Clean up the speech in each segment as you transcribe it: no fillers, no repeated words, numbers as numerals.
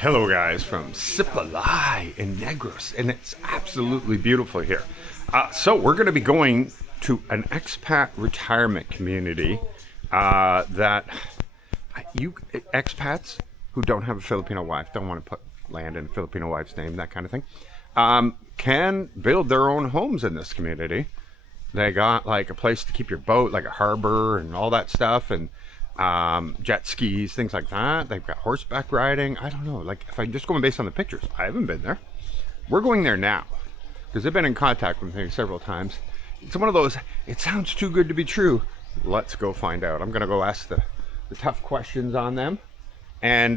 Hello guys from Sipalay in Negros, and it's absolutely beautiful here. So we're going to be going to an expat retirement community that you expats who don't have a Filipino wife, don't want to put land in a Filipino wife's name, that kind of thing, can build their own homes in this community. They got like a place to keep your boat, like a harbor and all that stuff, and jet skis, things like that. They've got horseback riding. I don't know, like if I'm just going based on the pictures, I haven't been there. We're going there now because they've been in contact with me several times. It's one of those, it sounds too good to be true. Let's go find out. I'm gonna go ask the tough questions on them, and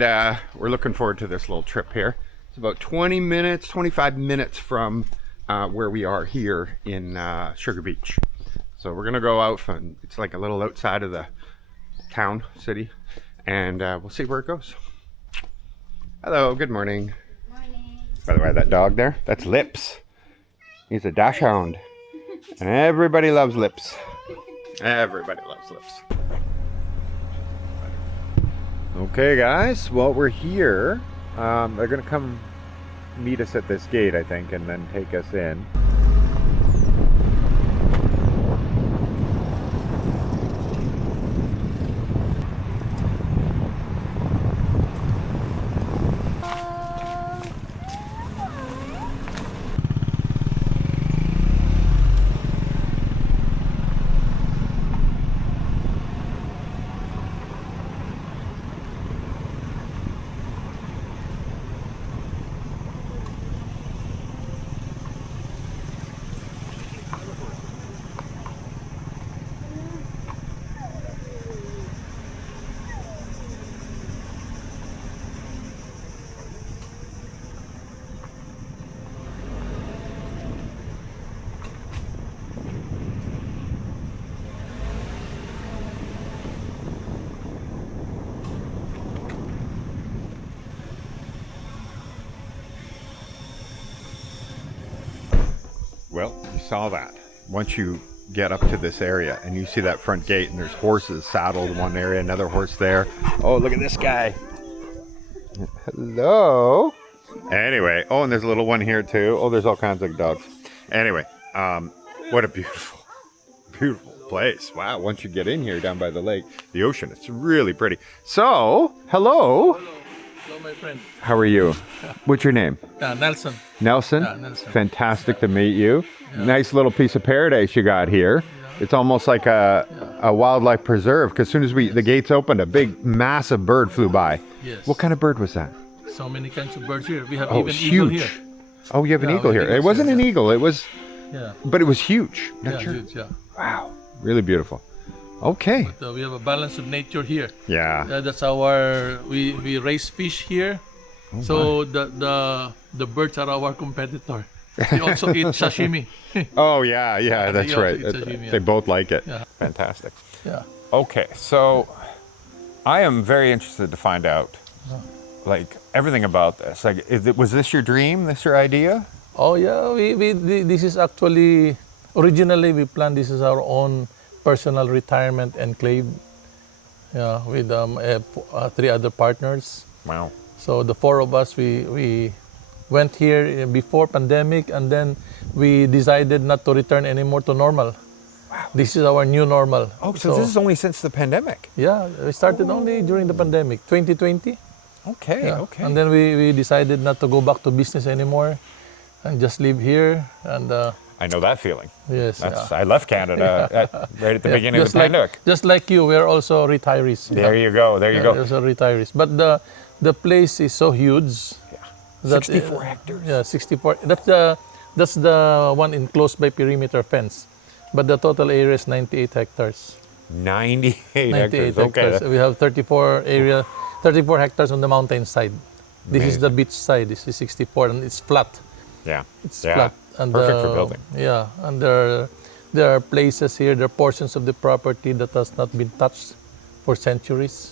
we're looking forward to this little trip here. It's about 20 minutes, 25 minutes from where we are here in Sugar Beach. So we're gonna go out from, it's like a little outside of the town, city, and we'll see where it goes. Hello, good morning. Morning. By the way, that dog there, that's Lips. He's a dachshund, and everybody loves Lips. Everybody loves Lips. Okay guys, well we're here. They're gonna come meet us at this gate, I think, and then take us in. Well, you saw that. Once you get up to this area and you see that front gate and there's horses saddled in one area, another horse there. Oh, look at this guy. Hello. Anyway, oh, and there's a little one here too. Oh, there's all kinds of dogs. Anyway, what a beautiful, beautiful place. Wow, once you get in here down by the lake, the ocean, it's really pretty. So, hello. Hello, my friend. How are you? What's your name? Nelson. Nelson? Yeah, Nelson. Fantastic to meet you. Yeah. Nice little piece of paradise you got here. Yeah. It's almost like a wildlife preserve, because as soon as the gates opened, a big, massive bird flew by. Yes. What kind of bird was that? So many kinds of birds here. We have Oh, even it's eagle huge. here. Oh, you have an eagle here. It wasn't an eagle. It was, but it was huge. Not sure. Huge, yeah. Wow, really beautiful. Okay. But, we have a balance of nature here. Yeah. That's our, we raise fish here. Oh, so the birds are our competitor. They also eat sashimi. Oh yeah, that's also right. eat sashimi, yeah. They both like it. Yeah. Fantastic. Yeah. Okay, so I am very interested to find out, like, everything about this. Like, was this your dream? This your idea? Oh yeah, this is actually, originally we planned this is our own personal retirement enclave. Yeah, with 3 other partners. Wow. So the 4 of us, we went here before pandemic, and then we decided not to return anymore to normal. Wow. This is our new normal. Oh, so this is only since the pandemic? Yeah, we started only during the pandemic, 2020. Okay, Yeah. okay. And then we decided not to go back to business anymore and just live here. And I know that feeling. yes, I left Canada right at the beginning of the pandemic. Just like you, we're also retirees. There you go, there you go. We're also retirees. But the place is so huge. Yeah. 64 hectares. Yeah, 64. That's the one enclosed by perimeter fence. But the total area is 98 hectares. 98 hectares. hectares. Okay. We have 34 hectares on the mountain side. This is the beach side. This is 64, and it's flat. Yeah. It's yeah. flat. And perfect for building. Yeah, and there are places here, there are portions of the property that has not been touched for centuries.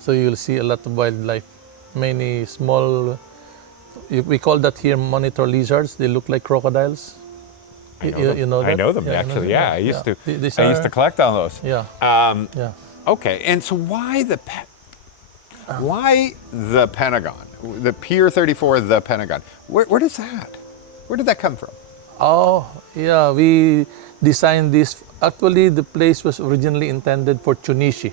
So you'll see a lot of wildlife. Many small, we call that here monitor lizards. They look like crocodiles. You know that? I know them, actually. Yeah, I used to collect on those. Yeah. Okay, and so why the Pentagon? the Pier 34, the Pentagon. Where does that? Where did that come from? Oh, yeah, we designed this. Actually, the place was originally intended for Chunishi.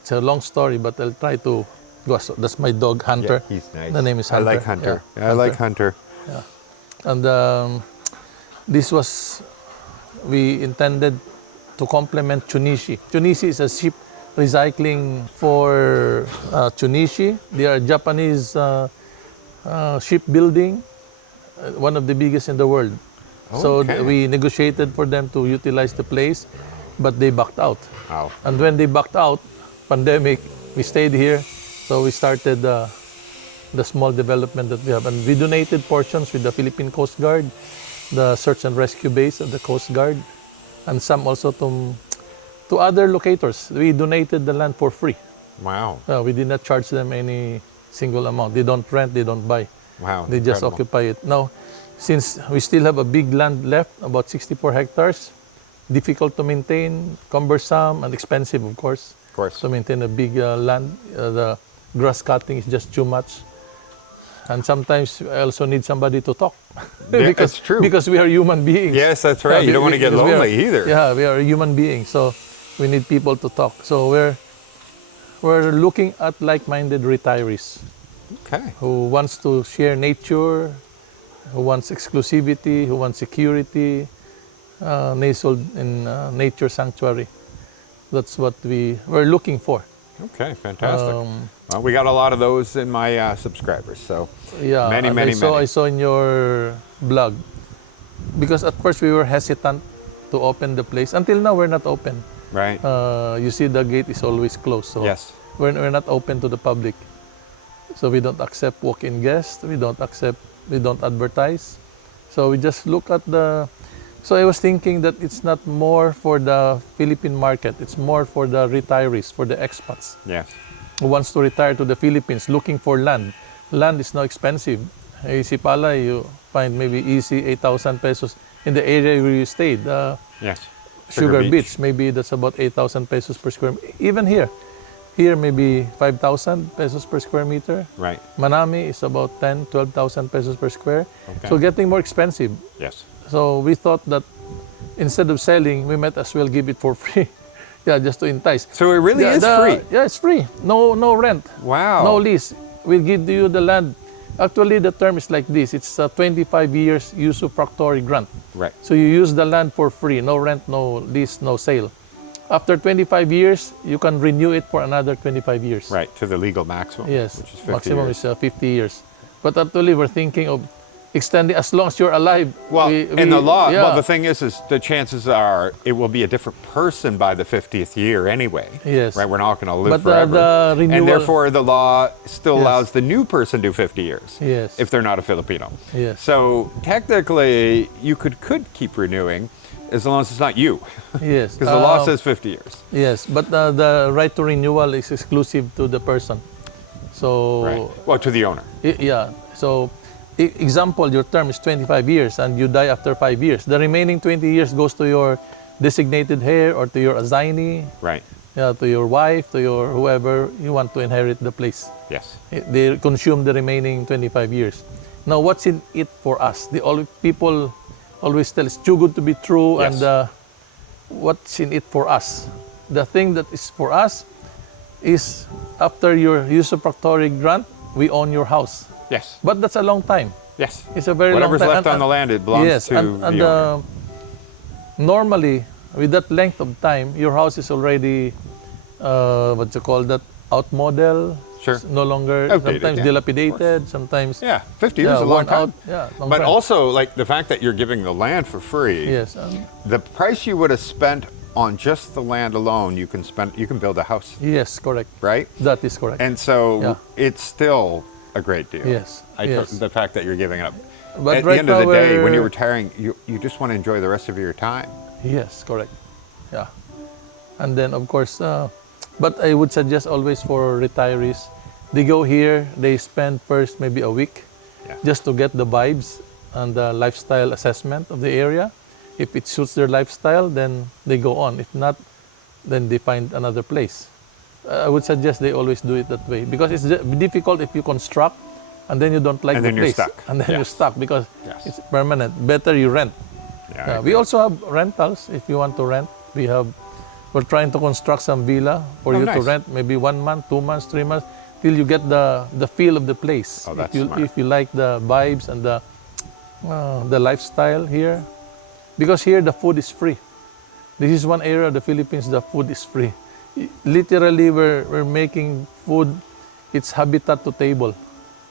It's a long story, but I'll try to go. So that's my dog, Hunter. Yeah, he's nice. The name is Hunter. I like Hunter. Yeah, I like Hunter. Yeah. And this was, we intended to complement Chunishi. Chunishi is a ship recycling for Chunishi. They are Japanese shipbuilding, one of the biggest in the world. So we negotiated for them to utilize the place, but they backed out. Wow. And when they backed out, pandemic, we stayed here. So we started the small development that we have. And we donated portions with the Philippine Coast Guard, the search and rescue base of the Coast Guard, and some also to other locators. We donated the land for free. Wow. We did not charge them any single amount. They don't rent, they don't buy. Wow. They just occupy it. Now, since we still have a big land left, about 64 hectares, difficult to maintain, cumbersome, and expensive, of course. Of course. To maintain a big land. The grass cutting is just too much. And sometimes I also need somebody to talk. Yeah, it's true. Because we are human beings. Yes, that's right. You don't want to get lonely either. Yeah, we are human beings. So we need people to talk. So we're looking at like-minded retirees. Okay. Who wants to share nature, who wants exclusivity, who wants security, nestled in nature sanctuary. That's what we're looking for. Okay, fantastic. Well, we got a lot of those in my subscribers, so yeah, many. I saw in your blog, because at first we were hesitant to open the place. Until now, we're not open. Right. You see, the gate is always closed, so yes. we're not open to the public. So we don't accept walk-in guests. We don't advertise. So we just look at the. So I was thinking that it's not more for the Philippine market. It's more for the retirees, for the expats. Yes. Who wants to retire to the Philippines, looking for land. Land is now expensive. In Sipalay, you find maybe easy 8,000 pesos. In the area where you stayed, yes. Sugar Beach, maybe that's about 8,000 pesos per square meter. Even here maybe 5,000 pesos per square meter. Right. Manami is about 10, 12,000 pesos per square. Okay. So getting more expensive. Yes. So we thought that instead of selling, we might as well give it for free. Yeah, just to entice. So it really is free? Yeah, it's free. No rent. Wow. No lease. We'll give you the land. Actually, the term is like this. It's a 25 years usufructory grant. Right. So you use the land for free. No rent, no lease, no sale. After 25 years, you can renew it for another 25 years. Right, to the legal maximum. Yes, which is 50 maximum years. is 50 years. But actually, we're thinking of extending as long as you're alive. Well, in the law, yeah. well, the thing is the chances are it will be a different person by the 50th year anyway. Yes. Right, we're not going to live But forever. the renewal, and therefore, the law still Yes. allows the new person to do 50 years. Yes. If they're not a Filipino. Yes. So technically, you could keep renewing as long as it's not you. Yes. Because the law says 50 years. Yes, but the right to renewal is exclusive to the person. So. Right. Well, to the owner. Yeah. So, example, your term is 25 years and you die after 5 years. The remaining 20 years goes to your designated heir or to your assignee. Right. Yeah, to your wife, to your whoever you want to inherit the place. Yes. They consume the remaining 25 years. Now, what's in it for us? People always tell it's too good to be true. Yes. And what's in it for us? The thing that is for us is after your usufructory grant, we own your house. Yes. But that's a long time. Yes. It's a very long time. Whatever's left on the land, it belongs to the owner. Normally, with that length of time, your house is already, what you call that, outmodel. Sure. It's no longer, Outdated, sometimes yeah, dilapidated, sometimes. Yeah, 50 years is a long worn time. out. Yeah, long But time. also, like the fact that you're giving the land for free. Yes. The price you would have spent on just the land alone, you can build a house, Yes, correct. right? That is correct. And so Yeah. it's still a great deal. Yes, yes. The fact that you're giving it up. But At right the end of the now day, when we're- you're retiring, you just want to enjoy the rest of your time. Yes, correct. Yeah. And then, of course, but I would suggest always for retirees, they go here, they spend first maybe a week Yeah. just to get the vibes and the lifestyle assessment of the area. If it suits their lifestyle, then they go on. If not, then they find another place. I would suggest they always do it that way because it's difficult if you construct and then you don't like And the then you're place. stuck. And then Yes. you're stuck because Yes. it's permanent. Better you rent. Yeah, I We agree. also have rentals if you want to rent. We're trying to construct some villa for Oh, you to nice. rent, maybe 1 month, 2 months, 3 months, till you get the feel of the place. Oh, that's if you smart. if you like the vibes and the lifestyle here, because here the food is free. This is one area of the Philippines the food is free. Literally, we're making food. It's habitat to table.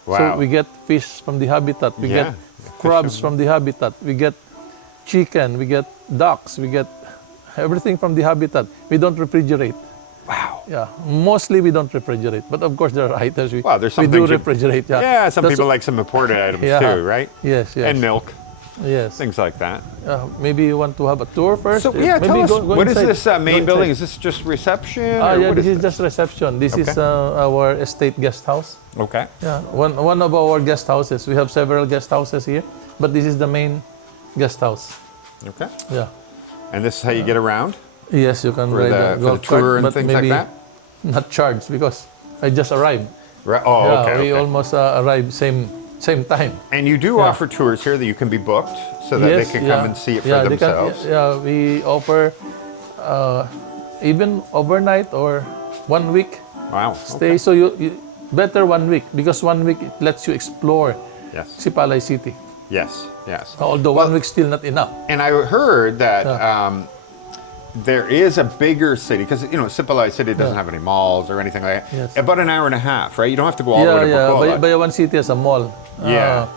Wow. So we get fish from the habitat. We Yeah, get crabs fish from the habitat. We get chicken. We get ducks. We get everything from the habitat. We don't refrigerate. Wow. Yeah, mostly we don't refrigerate. But of course, there are items we, Well, there's we some do things you- refrigerate. Yeah, Yeah, some That's- people like some imported items Yeah. too, right? Yes, yes. And milk, Yes. things like that. Maybe you want to have a tour first. So yeah, Maybe tell us, go what is inside. this Go main inside. building? Is this just reception? Ah, or yeah, what this is this? just reception. This is Okay. our estate guest house. Okay. Yeah, one of our guest houses. We have several guest houses here, but this is the main guest house. Okay. Yeah. And this is how you get around Yes, you can for ride the, a for the golf tour cart, and but things maybe like that? not charged because I just arrived. Right. Oh, Yeah, okay. we okay. almost arrived same time. And you do offer tours here that you can be booked so that they can come and see it for they can- themselves. yeah, we offer even overnight or 1 week Wow. stay. So you better 1 week because 1 week it lets you explore Yes. Sipalay City. Yes. Yes. Although 1 week still not enough. And I heard that there is a bigger city because Sipalay City doesn't have any malls or anything like that. Yes. About an hour and a half, right? You don't have to go all the way to Bacolod. Bayawan City has a mall. Yeah.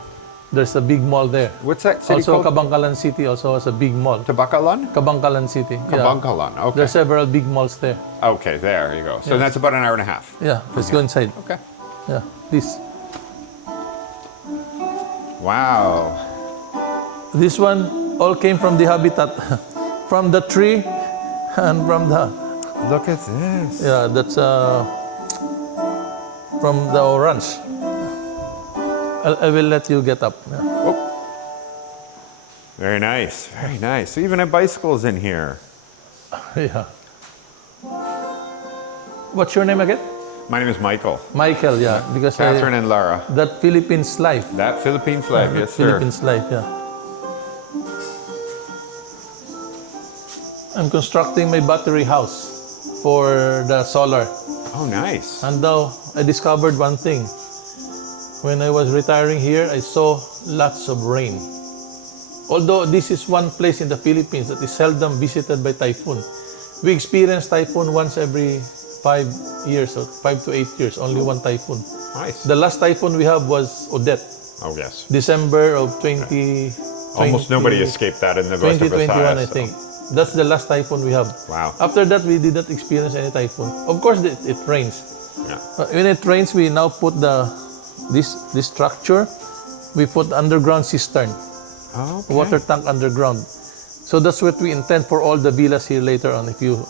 There's a big mall there. What's that city Also, called? Kabangkalan City also has a big mall. Tabakalan? Kabangkalan City. Kabangkalan. Yeah. Okay. There's several big malls there. Okay, there you go. So Yes. that's about an hour and a half. Yeah, let's go inside. Okay. Yeah, please. Wow. This one all came from the habitat, from the tree, and from the Look at this. that's from the orange. I will let you get up. Yeah. Oh. Very nice. Very nice. So even a bicycle's in here. Yeah. What's your name again? My name is Michael. Michael. Yeah, because Catherine and Lara. that Philippines life. That Philippine flag, yes, sir. Philippines life. Yeah. I'm constructing my battery house for the solar. Oh, nice. And now I discovered one thing. When I was retiring here, I saw lots of rain. Although this is one place in the Philippines that is seldom visited by typhoon. We experience typhoon once every 5 years or 5 to 8 years, only one typhoon. Nice. The last typhoon we have was Odette, Oh, yes. December of 20... Almost nobody escaped that in the Western 2021, I Visayas, so. think. That's the last typhoon we have. Wow. After that, we did not experience any typhoon. Of course, it rains. Yeah. When it rains, we now put this structure. We put underground cistern, Okay. water tank underground. So that's what we intend for all the villas here later on. If you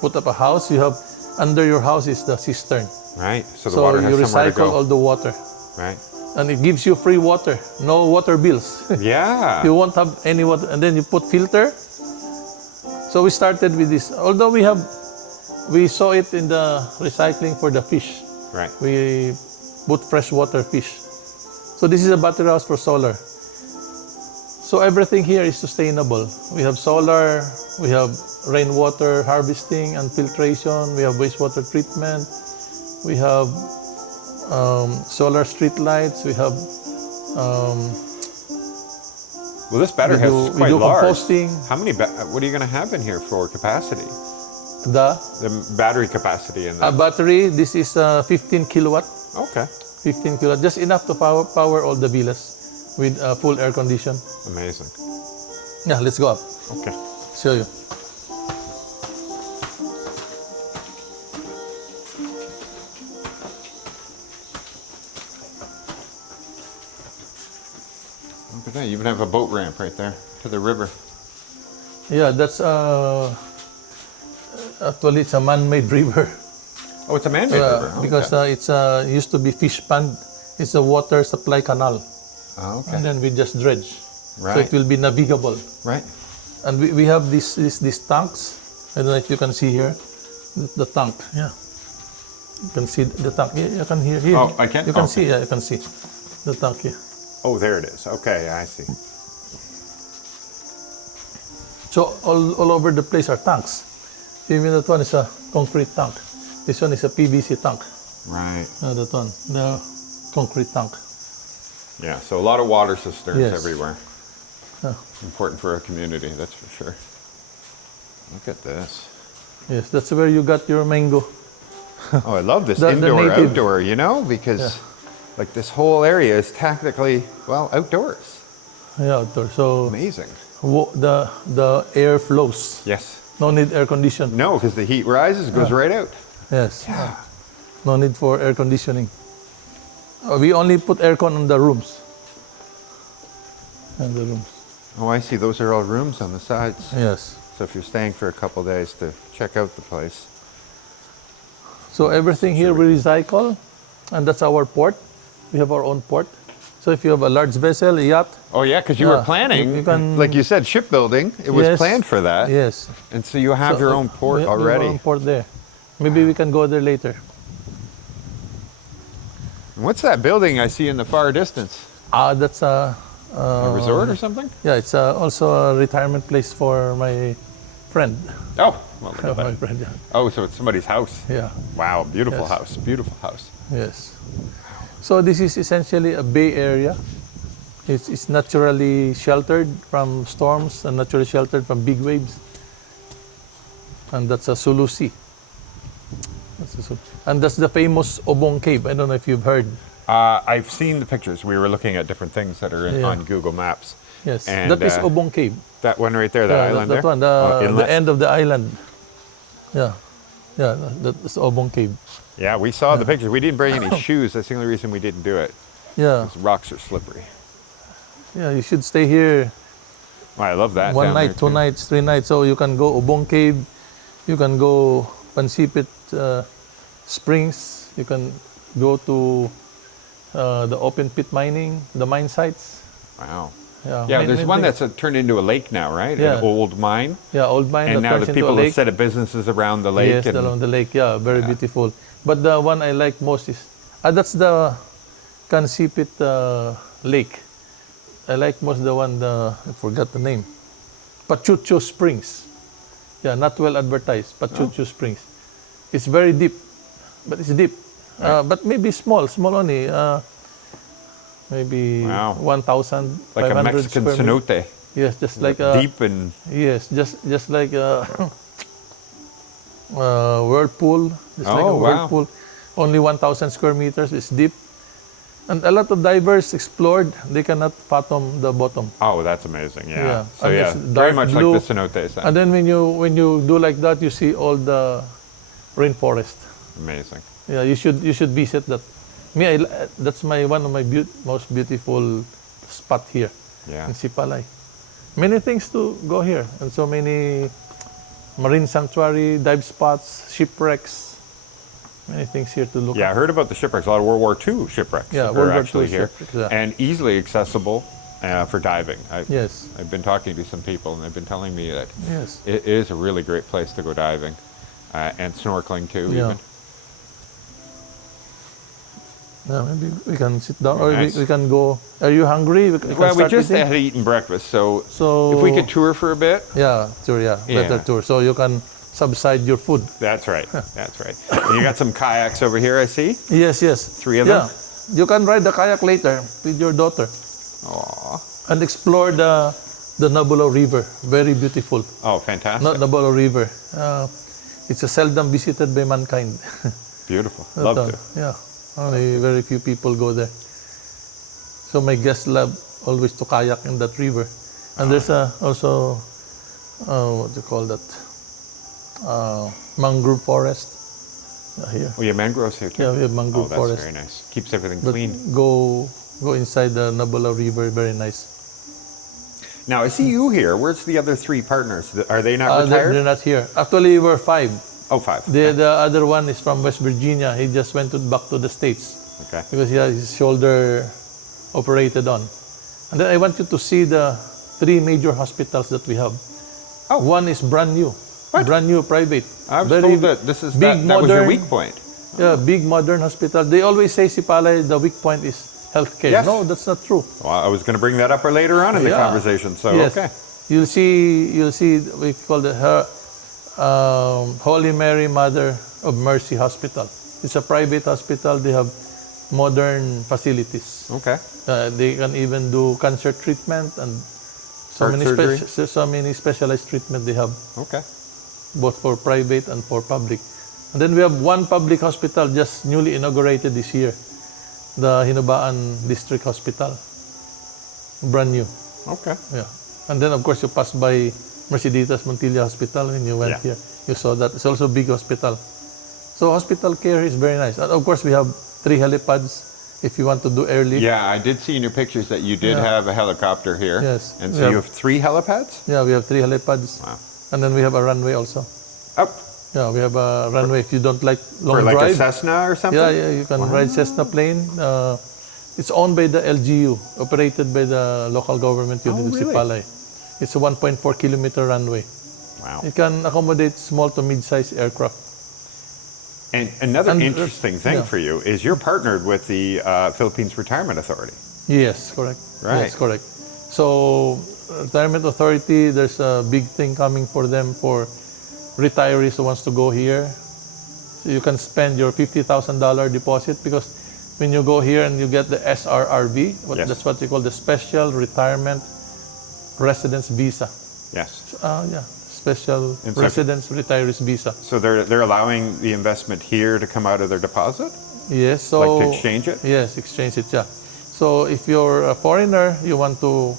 put up a house, you have under your house is the cistern. Right. So the So water you has somewhere to recycle go. all the water, Right. and it gives you free water, no water bills. Yeah. You won't have any water, and then you put filter. So we started with this. Although we saw it in the recycling for the fish. Right. We put freshwater fish. So this is a battery house for solar. So everything here is sustainable. We have solar, we have rainwater harvesting and filtration, we have wastewater treatment, we have solar street lights, we have Well, this battery We house do- is we quite do large. composting. How many? What are you going to have in here for capacity? the The battery capacity in that. battery. This is 15 kilowatt. Okay. 15 kilowatt, just enough to power all the villas with full air condition. Amazing. Yeah, let's go up. Okay. Show you. Look at that. You even have a boat ramp right there to the river. Yeah, that's actually it's a man-made river. Oh, it's a man-made river. Oh, Because okay. it's used to be fish pond. It's a water supply canal, Oh, okay. and then we just dredge, so Right. it will be navigable. Right. And we have these tanks. I don't know if you can see here, the tank. Yeah. You can see the tank. You can hear here. Oh, I can? You can Okay. see. Yeah, you can see the tank here. Oh, there it is. Okay, I see. So all over the place are tanks. Even that one is a concrete tank. This one is a PVC tank. Right. That one, the concrete tank. Yeah, so a lot of water cisterns Yes. everywhere. Yeah. Important for a community, that's for sure. Look at this. Yes, that's where you got your mango. Oh, I love this The indoor, native. outdoor, you know, because Yeah. like this whole area is technically, well, outdoors. Yeah, outdoor. So Amazing. the air flows. Yes. No need air condition. No, because the heat rises, goes right out. Yes. No need for air conditioning. We only put aircon on the rooms. And the rooms. Oh, I see. Those are all rooms on the sides. Yes. So if you're staying for a couple days to check out the place. So everything here we recycle, and that's our port. We have our own port. So if you have a large vessel, a yacht, Oh, yeah, because you were Yeah, planning, you can- like you said, shipbuilding. It was Yes. planned for that. yes. And so you have So, your own port we have already. our own port there. Maybe we can go there later. What's that building I see in the far distance? That's A resort or something? yeah, it's also a retirement place for my friend. Oh, well, look at My that. friend, yeah. Oh, so it's somebody's house. Yeah. Wow, beautiful Yes. house. Beautiful house. Yes. So this is essentially a bay area. It's naturally sheltered from storms and naturally sheltered from big waves. And that's a Sulu Sea. And that's the famous Obong Cave. I don't know if you've heard. I've seen the pictures. We were looking at different things that are Yeah. on Google Maps. Yes, And, that is uh, Obong Cave. That one right there, that Yeah, island that there? one, Oh, the inlet. end of the island. Yeah, yeah, that's Obong Cave. Yeah, we saw the pictures. We didn't bring any shoes. That's the only reason we didn't do it. Yeah, Those rocks are slippery. yeah, you should stay here Well, I love that. one down night, there, two too. nights, 3 nights. So you can go Obong Cave, you can go Pansipit Springs, you can go to the open pit mining, the mine sites. Wow. Yeah, Yeah, main- there's main one thing- that's turned into a lake now, right? Yeah. An old mine. yeah, old mine And that now turns the into a people have lake. set up businesses around the lake. Yes, and along the lake. Yeah, very beautiful. But the one I like most is that's the Kansipit Lake. I like most the one I forgot the name. Pachucho Springs. Yeah, not well advertised. Pachucho Springs. It's very deep, but it's deep. But maybe small only. Maybe Wow. 1,500 like a Mexican square meter. cenote. Yes, just like Deep and yes, just like a whirlpool. Just like Oh, a wow. whirlpool. Only 1,000 square meters. It's deep. And a lot of divers explored. They cannot fathom the bottom. oh, that's amazing. Yeah. Yeah. So And yeah, it's very dark much blue. like the cenotes. And then when you do like that, you see all the rainforest. Amazing. Yeah, you should visit that. That's one of my most beautiful spot here Yeah. in Sipalay. Many things to go here, and so many marine sanctuary, dive spots, shipwrecks. Many things here to look Yeah, I at. heard about the shipwrecks. A lot of World War II shipwrecks Yeah, that World are War actually II here, shipwrecks, yeah. and easily accessible for diving. Yes, I've been talking to some people, and they've been telling me that yes. it is a really great place to go diving and snorkeling too. Yeah. Even. Yeah, maybe we can sit down, or Nice. we can go. Are you hungry? We can Well, we start just eating? had eaten breakfast, so So if we could tour for a bit. yeah, tour, yeah, better Yeah. tour. So you can subside your food. That's right. That's right. And you got some kayaks over here, I see. Yes, yes. 3 of them? Yeah, you can ride the kayak later with your daughter Aw. and explore the Nabulo River. Very beautiful. Oh, fantastic. Not Nabulo River. It's a seldom visited by mankind. Beautiful. That Love one. to. Yeah, only very few people go there. So my guests love always to kayak in that river. And there's also, what do you call that? Mangrove forest here. Oh, yeah, mangroves here too. Yeah, we have Oh, mangrove that's forest. very nice. Keeps everything But clean. go inside the Nabula River, very nice. Now, I see you here. Where's the other 3 partners? Are they not They're retired? not here. Actually, we're 5. Oh, 5. The other one is from West Virginia. He just went back to the States Okay. because he has his shoulder operated on. And then I want you to see the 3 major hospitals that we have. Oh. One is brand new. What? Brand new, private. I was Very told that this is big, that was your modern. weak point. Yeah, big modern hospital. They always say Sipalay, the weak point is healthcare. Yes. No, that's not true. Well, I was going to bring that up later on in the Yeah. conversation. So Yes. okay. You'll see we call it Holy Mary Mother of Mercy Hospital. It's a private hospital. They have modern facilities. Okay. They can even do cancer treatment and Heart surgery? so many specialized treatment they have, Okay. both for private and for public. And then we have one public hospital just newly inaugurated this year, the Hinubaan District Hospital, brand new. Okay. Yeah. And then of course you pass by Merceditas Montilla Hospital when you went Yeah. here. You saw that. It's also a big hospital. So hospital care is very nice. And of course we have 3 helipads if you want to do airlift. Yeah, I did see in your pictures that you did Yeah. have a helicopter here. Yes. And We so you have- have 3 helipads? Yeah, we have 3 helipads. Wow. And then we have a runway also. Up Yeah, we have a runway if you don't like long for like drive. a Cessna or something? Yeah, you can ride Cessna plane. It's owned by the LGU, operated by the local government unit of really? Sipalay. It's a 1.4 kilometer runway. Wow. It can accommodate small to mid-sized aircraft. And another And, interesting thing yeah. for you is you're partnered with the Philippines Retirement Authority. Yes, correct. Right. Yes, correct. So, Retirement Authority, there's a big thing coming for them for retirees who wants to go here. So you can spend your $50,000 deposit because when you go here and you get the SRRV, Yes. that's what you call the Special Retirement Residence Visa. Yes. Special And so- Residence Retirees Visa. So they're allowing the investment here to come out of their deposit? Yes, so Like to exchange it? Yes, exchange it. Yeah. So if you're a foreigner, you want to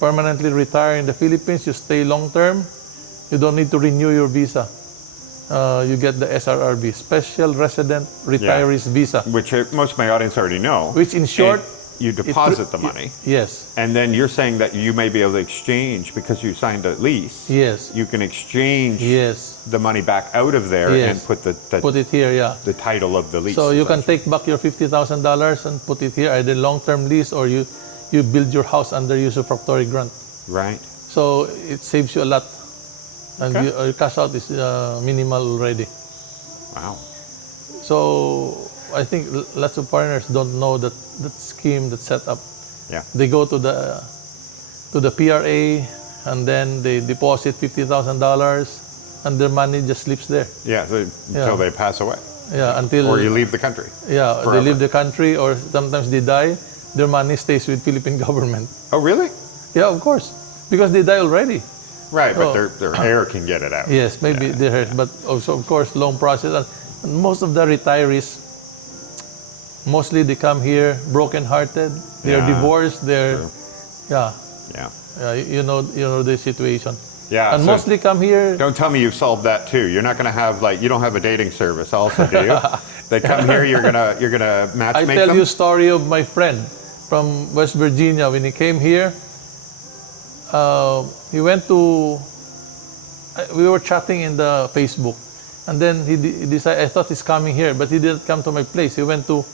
permanently retire in the Philippines, you stay long term, you don't need to renew your visa. You get the SRRV, Special Resident Retirees Visa, Which most of my audience already know. which in short, And you deposit the money. yes, And then you're saying that you may be able to exchange because you signed a lease. yes, You can exchange yes, the money back out of there Yes. and put put it here, yeah. the title of the lease. So you can essentially. take back your $50,000 and put it here, either long-term lease or you build your house under usufructory grant. Right. So it saves you a lot. And Okay. your cash out is minimal already. Wow. So I think lots of foreigners don't know that scheme that's set up. Yeah. They go to the PRA and then they deposit $50,000 and their money just sleeps there. Yeah. So until they pass away. Yeah, until Or you leave the country. yeah, forever. they leave the country or sometimes they die. Their money stays with Philippine government. Oh, really? Yeah, of course, because they die already. Right, but Oh. their heir can get it out. Yes, maybe they hurt, but also of course long process. And most of the retirees, mostly they come here broken-hearted. They are Yeah, divorced. They're true. yeah, Yeah. you know the situation. Yeah. And so mostly come here. don't tell me you've solved that too. You're not going to have you don't have a dating service also, do you? They come here, you're gonna match I make tell them? you a story of my friend from West Virginia. When he came here, he went to. We were chatting in the Facebook, and then he decided. I thought he's coming here, but he didn't come to my place. He went to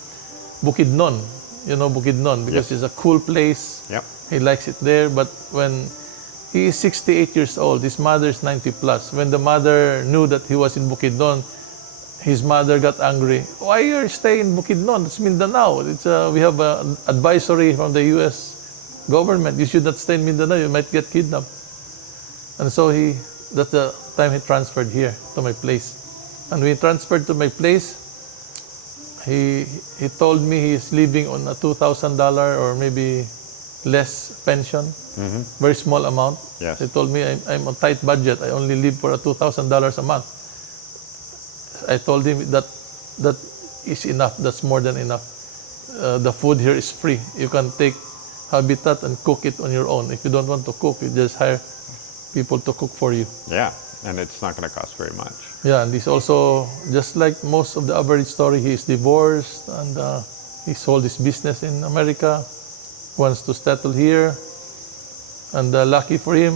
Bukidnon. You know Bukidnon because Yes. it's a cool place. Yep. He likes it there. But when he is 68 years old, his mother is 90 plus. When the mother knew that he was in Bukidnon, his mother got angry. Why are you staying in Bukidnon? It's Mindanao. We have an advisory from the U.S. government. You should not stay in Mindanao. You might get kidnapped. And so that's the time he transferred here to my place. And when he transferred to my place, he told me he's living on a $2,000 or maybe less pension, very small amount. Yes. He told me I'm on tight budget. I only live for a $2,000 a month. I told him that is enough. That's more than enough. The food here is free. You can take Habitat and cook it on your own. If you don't want to cook, you just hire people to cook for you. Yeah, and it's not going to cost very much. Yeah, and he's also, just like most of the average story, he's divorced and he sold his business in America, wants to settle here. And lucky for him,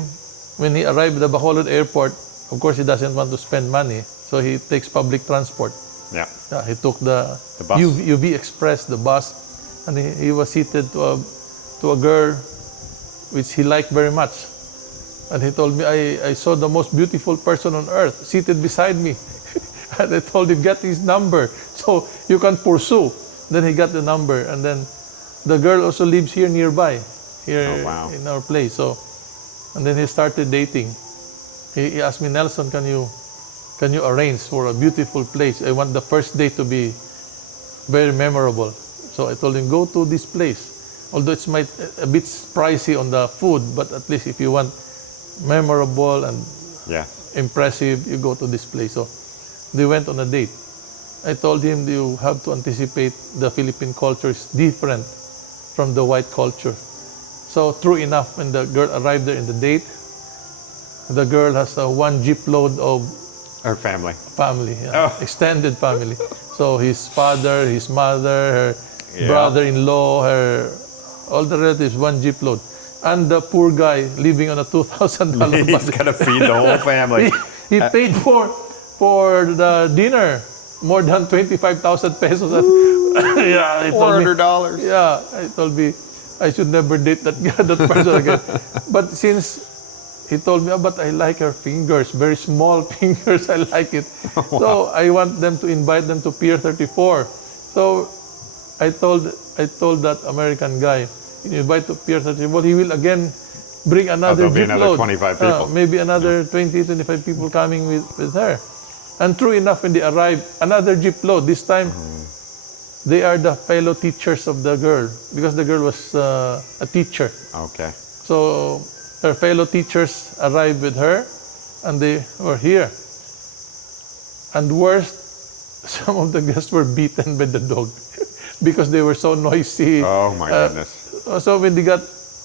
when he arrived at the Bacolod airport, of course he doesn't want to spend money, so he takes public transport. Yeah. Yeah, he took the bus. UV Express, the bus, and he was seated to a girl which he liked very much. And he told me, I saw the most beautiful person on earth seated beside me. And I told him, get his number. So so you can pursue. Then he got the number, and then the girl also lives here nearby, here Oh, wow. in our place. So, and then he started dating. He asked me, Nelson, can you arrange for a beautiful place? I want the first day to be very memorable. So I told him, go to this place. Although it's a bit pricey on the food, but at least if you want memorable and Yeah. impressive, you go to this place. So they went on a date. I told him you have to anticipate the Philippine culture is different from the white culture. So true enough, when the girl arrived there in the date, the girl has one jeep load of Her family. family, yeah, Oh. extended family. So his father, his mother, her Yeah. brother-in-law, all the relatives, one jeep load. And the poor guy living on a $2,000 He's budget. gonna feed the whole family. He paid for the dinner more than 25,000 pesos. Yeah, he told me, $400. yeah, I told me I should never date that person again. But since he told me, but I like her fingers, very small fingers, I like it. So I want them to invite them to Pier 34. So I told that American guy, you invite to Pier 34, he will again bring another there'll be jeep another load. 25 people. Maybe another 20, 25 people coming with her. And true enough, when they arrived, another jeep load. This time, they are the fellow teachers of the girl, because the girl was a teacher. Okay. So her fellow teachers arrived with her, and they were here. And worst, some of the guests were beaten by the dog because they were so noisy. Oh my goodness. So when they got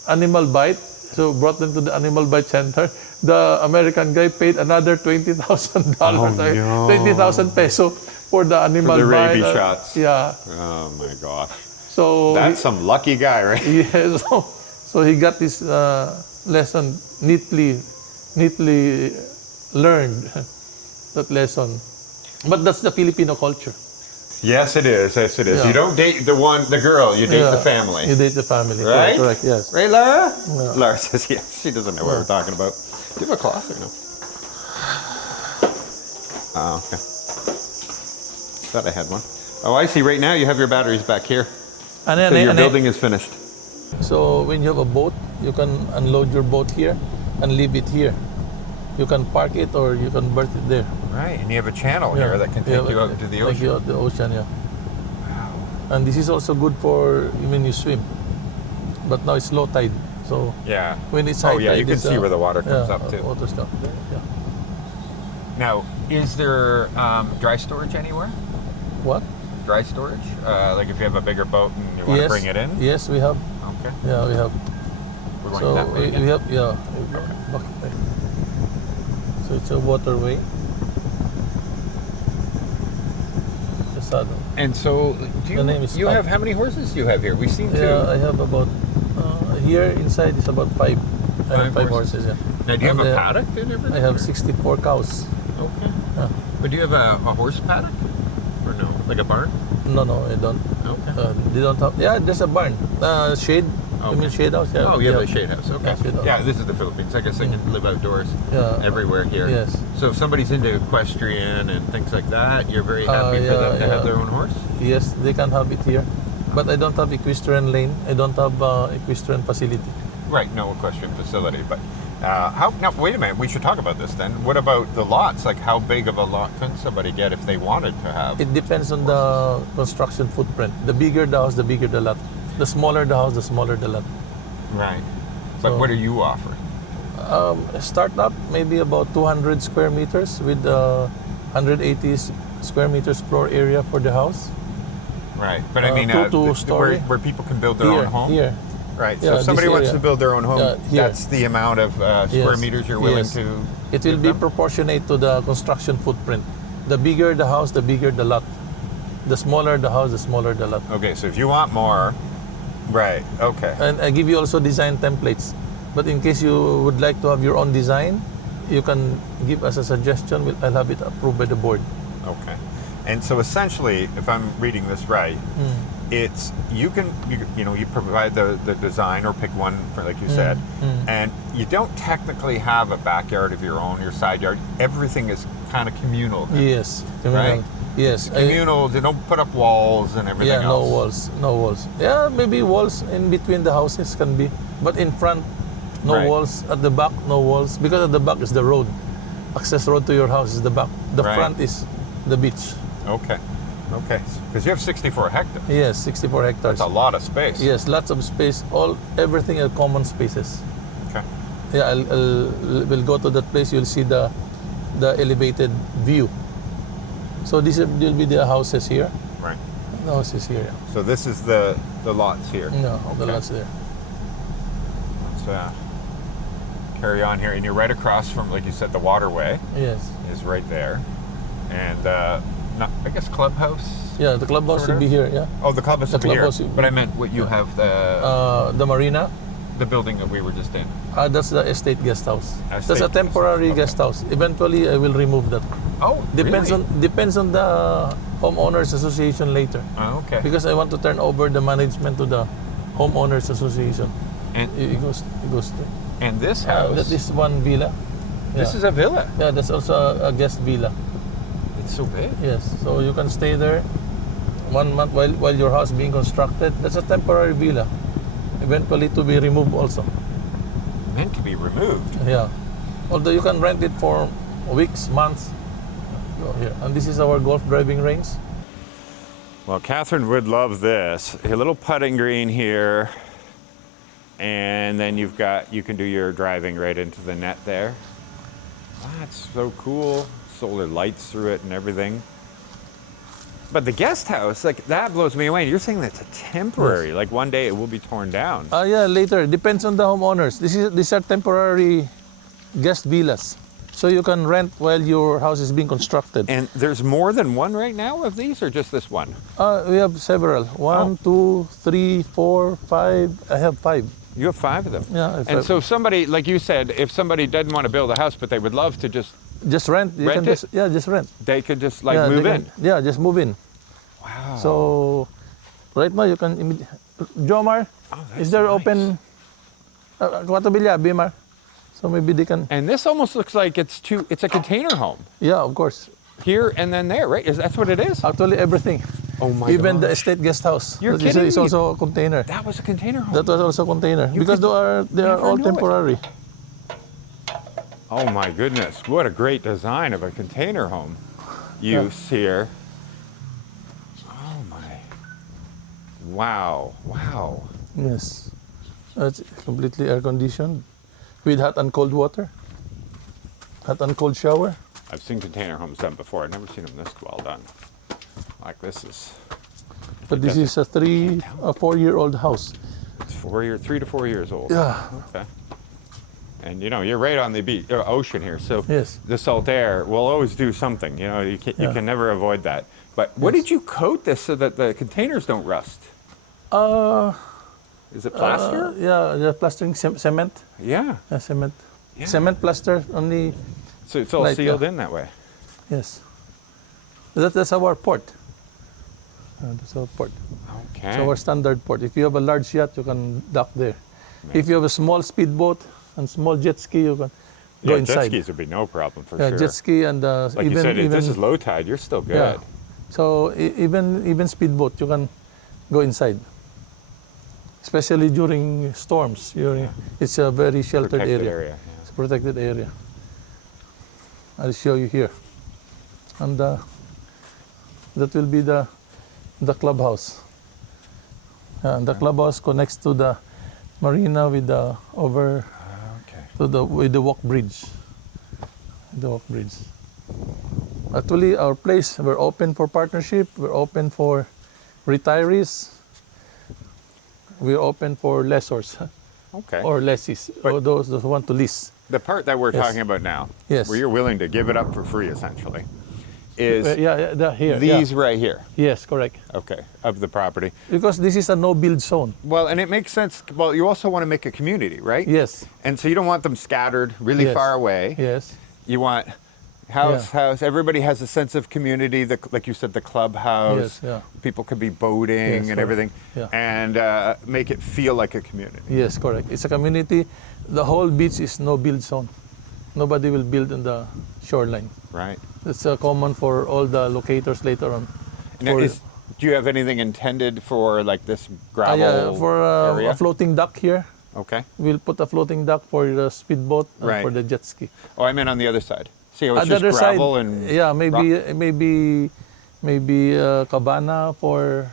animal bite, so brought them to the animal bite center, the American guy paid another $20,000, no. 20,000 peso for the animal the bite. rabies shots. Yeah. Oh my gosh. So That's some lucky guy, right? yeah, so he got this lesson neatly learned, that lesson. But that's the Filipino culture. Yes, it is. Yes, it is. Yeah. You don't date the girl. You date the family. You date the family. Right? Correct, yes. Right, Lara? Yeah. Lara says yes. She doesn't know what we're talking about. Do you have a cloth or no? Oh, okay. Thought I had one. Oh, I see. Right now you have your batteries back here. So your building is finished. So when you have a boat, you can unload your boat here and leave it here. You can park it or you can berth it there. Right, and you have a channel here that can take you out to the Take you ocean. out the ocean, yeah. Wow. And this is also good for when you swim. But now it's low tide, so Yeah. when it's high Oh, yeah, tide, you can it's, see where the water comes yeah, up too. Water's come. Yeah. Now, is there dry storage anywhere? What? Dry storage? Like if you have a bigger boat and you want to bring it in? Yes, we have. Okay. Yeah, we have. We're going So that way we again? have, yeah. Bucket way. So it's a waterway. The saddle. And so, do The name is you Up. have, how many horses do you have here? We've seen two. Yeah, I have about, here inside is about 5. I have 5 horses, yeah. Now, do you have And, a paddock and everything? I have or- 64 cows. Okay. Yeah. But do you have a horse paddock? Or no? Like a barn? No, I don't. Okay. They don't have, yeah, there's a barn. Shade. You mean shade house? Yeah. Oh, you have a shade house. Okay. Yeah, shade house. Yeah, this is the Philippines. I guess they can live outdoors Yeah. everywhere here. Yes. So if somebody's into equestrian and things like that, you're very happy for yeah, them to have yeah. their own horse? Yes, they can have it here. But I don't have equestrian lane. I don't have equestrian facility. Right, no equestrian facility. But now, wait a minute, we should talk about this then. What about the lots? Like, how big of a lot can somebody get if they wanted to have? It depends on the construction footprint. The bigger the house, the bigger the lot. The smaller the house, the smaller the lot. Right. But So- what are you offering? Start up maybe about 200 square meters with 180 square meters floor area for the house. Right. But I mean, two-story. where people can build their own home? Here. Right. Yeah, So if somebody this wants area. to build their own home, Yeah, here. that's the amount of square Yes, meters you're willing yes. to. It will give be them? proportionate to the construction footprint. The bigger the house, the bigger the lot. The smaller the house, the smaller the lot. Okay, so if you want more, right? Okay. And I give you also design templates. But in case you would like to have your own design, you can give us a suggestion. I'll have it approved by the board. Okay. And so essentially, if I'm reading this right, it's you provide the design or pick one for, like you said, and you don't technically have a backyard of your own, your side yard. Everything is kind of communal. Yes. Right. Yes. Communal. They don't put up walls and everything Yeah, no else. walls. No walls. Yeah, maybe walls in between the houses can be, but in front, no Right. walls. At the back, no walls. Because at the back is the road. Access road to your house is the back. The Right. front is the beach. Okay. Okay. Because you have 64 hectares. Yes, 64 hectares. That's a lot of space. Yes, lots of space. Everything are common spaces. Okay. Yeah, we'll go to that place. You'll see the elevated view. So these will be the houses here. Right. The houses here. So this is the lots here. No, the Okay. lots there. Let's carry on here, and you're right across from, like you said, the waterway Yes. is right there, and I guess clubhouse. Yeah, the clubhouse Sort should be of? here. Yeah. Oh, the clubhouse The will be here. clubhouse will- But I meant what you have The marina. the building that we were just in. That's the estate guest house. Estate That's a guest temporary house, okay. guest house. Eventually, I will remove that. Oh, Depends really? on the homeowners association later. Oh, okay. Because I want to turn over the management to the homeowners association. And It goes there. and this house. That is one villa. This Yeah. is a villa. Yeah, that's also a guest villa. It's so big. Yes, so you can stay there 1 month while your house being constructed. That's a temporary villa. Eventually to be removed also. Meant to be removed. Yeah. Although you can rent it for weeks, months. Go here. And this is our golf driving range. Well, Catherine would love this. A little putting green here, and then you can do your driving right into the net there. That's so cool. Solar lights through it and everything. But the guest house, like that blows me away. You're saying that's a temporary, like one day it will be torn down. Yeah, later. Depends on the homeowners. These are temporary guest villas. So you can rent while your house is being constructed. And there's more than one right now of these, or just this one? We have several. One, two, three, four, five. I have 5. You have 5 of them. Yeah, I have And 5. so if somebody, like you said, if somebody doesn't want to build a house, but they would love to just, Just rent. You Rent can it? just rent. they could just like Yeah, move they in. can- Yeah, just move in. Wow. So right now you can Jomar, Oh, that's is there nice. open Kwatabilya, Bimar? So maybe they can. And this almost looks like it's a container home. Yeah, of course. Here and then there, right? That's what it is? Actually, everything. Oh my Even the gosh. estate guest house. You're That is- kidding is me. also a container. That was a container home. That was also a container because could they are never all know it. temporary. Oh my goodness. What a great design of a container home use here. Oh my. Wow. Wow. Yes, it's completely air conditioned with hot and cold water, hot and cold shower. I've seen container homes done before. I've never seen them this well done. Like this is, But this is a 4-year-old house. it's 3 to 4 years old. Yeah. Okay. And you know, you're right on the beach, ocean here, so Yes. the salt air will always do something. You know, you Yeah. can never avoid that. But what did you coat this so that the containers don't rust? Is it plaster? Yeah, the plastering cement. Yeah. Cement. Yeah. Cement plaster only. So it's all Like, sealed in that way. Yes. That's our port. That's our port. Okay. It's our standard port. If you have a large yacht, you can dock there. If you have a small speedboat and small jet ski, you can go yeah, inside. jet skis would be no problem for Yeah, sure. jet ski and Like you said, if this is low tide, you're still good. Yeah. So even speedboat, you can go inside. Especially during storms. It's a very sheltered Protected area. area. It's a protected area. I'll show you here. And that will be the clubhouse. And the clubhouse connects to the marina with the Okay. with the walk bridge. The walk bridge. Actually, our place, we're open for partnership. We're open for retirees. We're open for lessors Okay. or lessees, or those who want to lease. The part that we're Yes. talking about now, Yes. where you're willing to give it up for free, essentially, is Here. these yeah. right here. Yes, correct. Okay, of the property. Because this is a no-build zone. Well, and it makes sense. Well, you also want to make a community, right? Yes. And so you don't want them scattered really Yes. far away. Yes. You want house. Everybody has a sense of community. Like you said, the clubhouse. Yes, yeah. People could be boating Yes, and correct. everything, Yeah. and make it feel like a community. Yes, correct. It's a community. The whole beach is no-build zone. Nobody will build in the shoreline. Right. It's common for all the locators later on. Now, do you have anything intended for like this gravel yeah, for area? a floating dock here. Okay. We'll put a floating dock for the speedboat and Right. for the jet ski. Oh, I meant on the other side. See how it's On the just other side, gravel and yeah, rock? maybe cabana for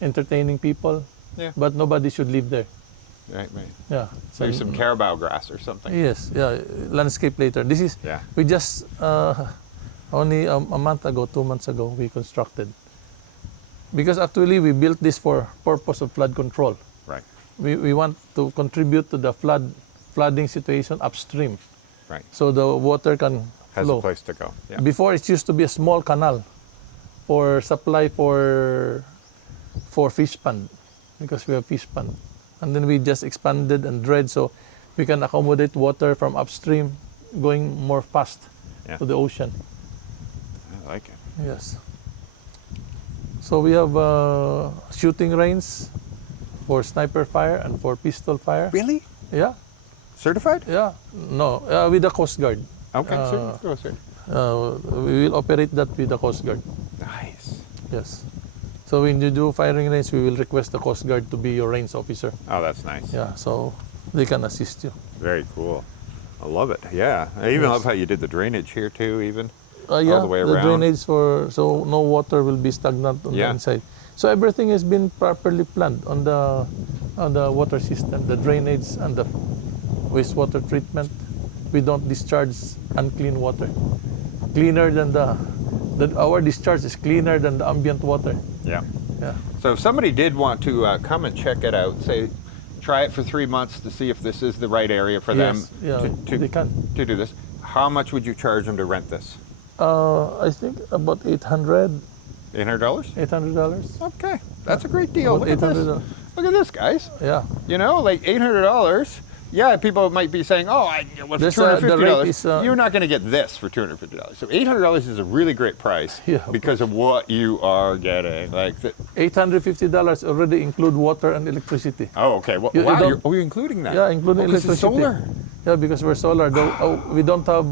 entertaining people. Yeah. But nobody should live there. Right. Yeah. So Maybe some carabao grass or something. yes, yeah, landscape later. This is Yeah. we just only a month ago, 2 months ago, we constructed. Because actually we built this for purpose of flood control. Right. We want to contribute to the flooding situation upstream, Right. so the water can Has flow. a place to go. Yeah. Before it used to be a small canal for supply for fish pond, because we have fish pond, and then we just expanded and dredged so we can accommodate water from upstream going more fast Yeah. to the ocean. I like it. Yes. So we have shooting range for sniper fire and for pistol fire. Really? Yeah, Certified? yeah. No, with the Coast Guard. Okay. Certified. We will operate that with the Coast Guard. Nice. Yes. So when you do firing range, we will request the Coast Guard to be your range officer. Oh, that's nice. Yeah, so they can assist you. Very cool. I love it. Yeah. I even love how you did the drainage here too. Even. Yeah, the way the around. drainage so no water will be stagnant on Yeah. the inside. So everything has been properly planned on the water system, the drainage and the wastewater treatment. We don't discharge unclean water. Cleaner than our discharge is cleaner than the ambient water. Yeah. Yeah. So if somebody did want to come and check it out, say, try it for 3 months to see if this is the right area for them Yes, yeah, they can. to do this, how much would you charge them to rent this? I think about $800. $800? $800. Okay, that's a great deal. About Look at this. $800. Look at this, guys. Yeah. You know, like $800. Yeah, people might be saying, "Oh, for This, the $250, rate is, you're not going to get this for $250." So $800 is a really great price Yeah, because of what you are getting. Like, $850 already include water and electricity. oh, okay. Well, You wow, don't- you're including that. Yeah, including Oh, 'cause it's electricity. solar. Yeah, because we're solar. We don't have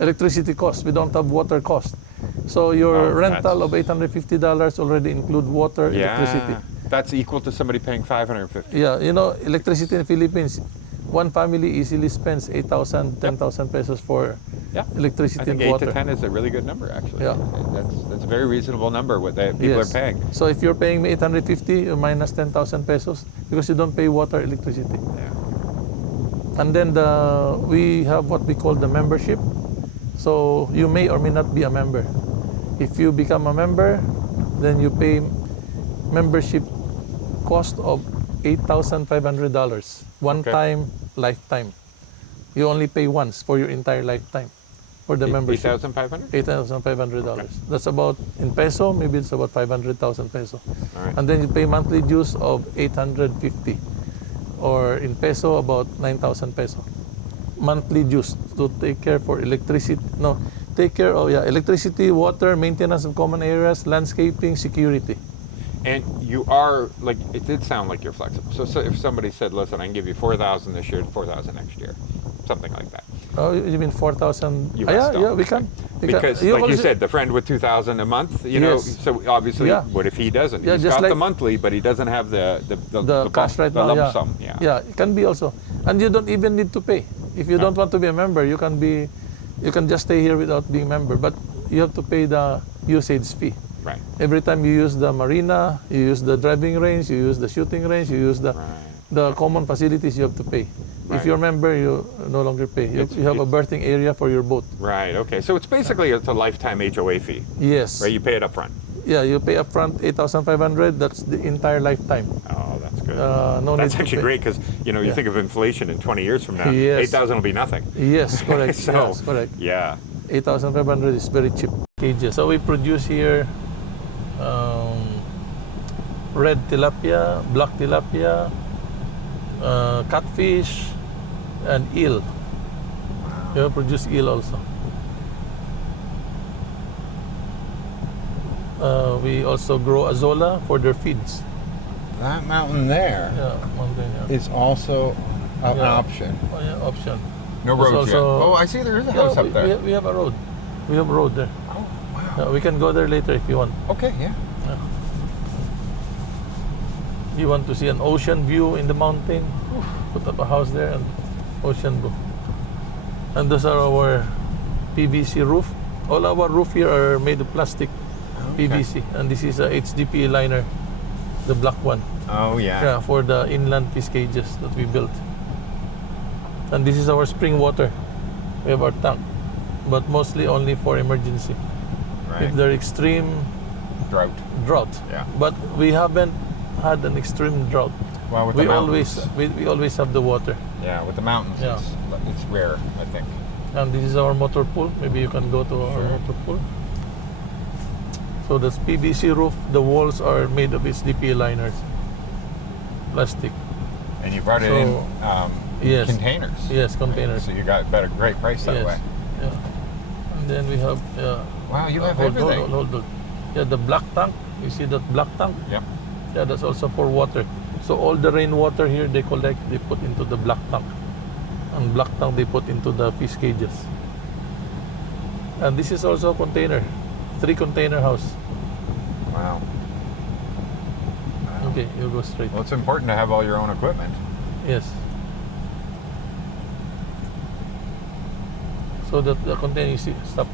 electricity cost. We don't have water cost. So your Oh, rental that's- of $850 already include water, electricity. That's equal to somebody paying $550. Yeah, you know, electricity in the Philippines, one family easily spends 8,000, 10,000 pesos for Yeah. electricity I think and 8 water. to 10 is a really good number, actually. Yeah. That's a very reasonable number what people Yes. are paying. So if you're paying me 850, you minus 10,000 pesos because you don't pay water, electricity. Yeah. And then we have what we call the membership. So you may or may not be a member. If you become a member, then you pay membership cost of $8,500. One Okay. time, lifetime. You only pay once for your entire lifetime for the membership. 8,500? $8,500. That's about, in peso, maybe it's about 500,000 peso. All right. And then you pay monthly dues of 850, or in peso about 9,000 peso. Monthly dues to take care for electricity. No, take care of electricity, water, maintenance of common areas, landscaping, security. And you are, like, it did sound like you're flexible. So if somebody said, listen, I can give you 4,000 this year, 4,000 next year, something like that. Oh, you mean 4,000? US Yeah, dollars. we can. Because, like you said, the friend with 2,000 a month, you know, Yes. so obviously, Yeah. what if he doesn't? Yeah, He's just got the like- monthly, but he doesn't have the cash right the now, lump yeah. sum. Yeah. Yeah, it can be also. And you don't even need to pay. If you don't want to be a member, you can just stay here without being member. But you have to pay the usage fee. Right. Every time you use the marina, you use the driving range, you use the shooting range, you use the common facilities, you have to pay. Right. If you're a member, you no longer pay. You have a berthing area for your boat. Right. Okay. So it's basically it's a lifetime HOA fee, Yes. right? You pay it up front. Yeah, you pay upfront 8,500. That's the entire lifetime. Oh, that's good. No That's need to actually pay. great because you know you Yeah. think of inflation in 20 years from now, Yes. 8,000 will be nothing. Yes, correct. So, yes, correct. Yeah. 8,500 is very cheap. Cages. So we produce here red tilapia, black tilapia, catfish, and eel. We produce eel also. We also grow azola for their feeds. That mountain there Yeah, mountain. Yeah. is also an Yeah. option. Oh, yeah, option. No There's roads yet. also- Oh, I see there is a Yeah, house up there. we have a road. We have road there. Oh, wow. We can go there later if you want. Okay, yeah. You want to see an ocean view in the mountain? Put up a house there and ocean view. And those are our PVC roof. All our roof here are made of plastic PVC. And this is a HDPE liner, the black one. Oh, yeah. Yeah, for the inland fish cages that we built. And this is our spring water. We have our tank, but mostly only for emergency. Right. If there extreme drought. Yeah. But we haven't had an extreme drought. Well, with We the always mountains. we always have the water. Yeah, with the mountains, Yeah. it's rare, I think. And this is our motor pool. Maybe you can go to our motor pool. So that's PVC roof. The walls are made of HDPE liners, plastic. And you brought it So, in yes. containers. Yes, containers. So you got a great price that Yes. way. Yeah. And then we have. Wow, you have hold everything. on. Yeah, the black tank. You see that black tank? Yep. Yeah, that's also for water. So all the rainwater here they collect, they put into the black tank. And black tank they put into the fish cages. And this is also a container, 3 container house. Wow. Okay, you go straight. Well, it's important to have all your own equipment. Yes. So that the container you see, stop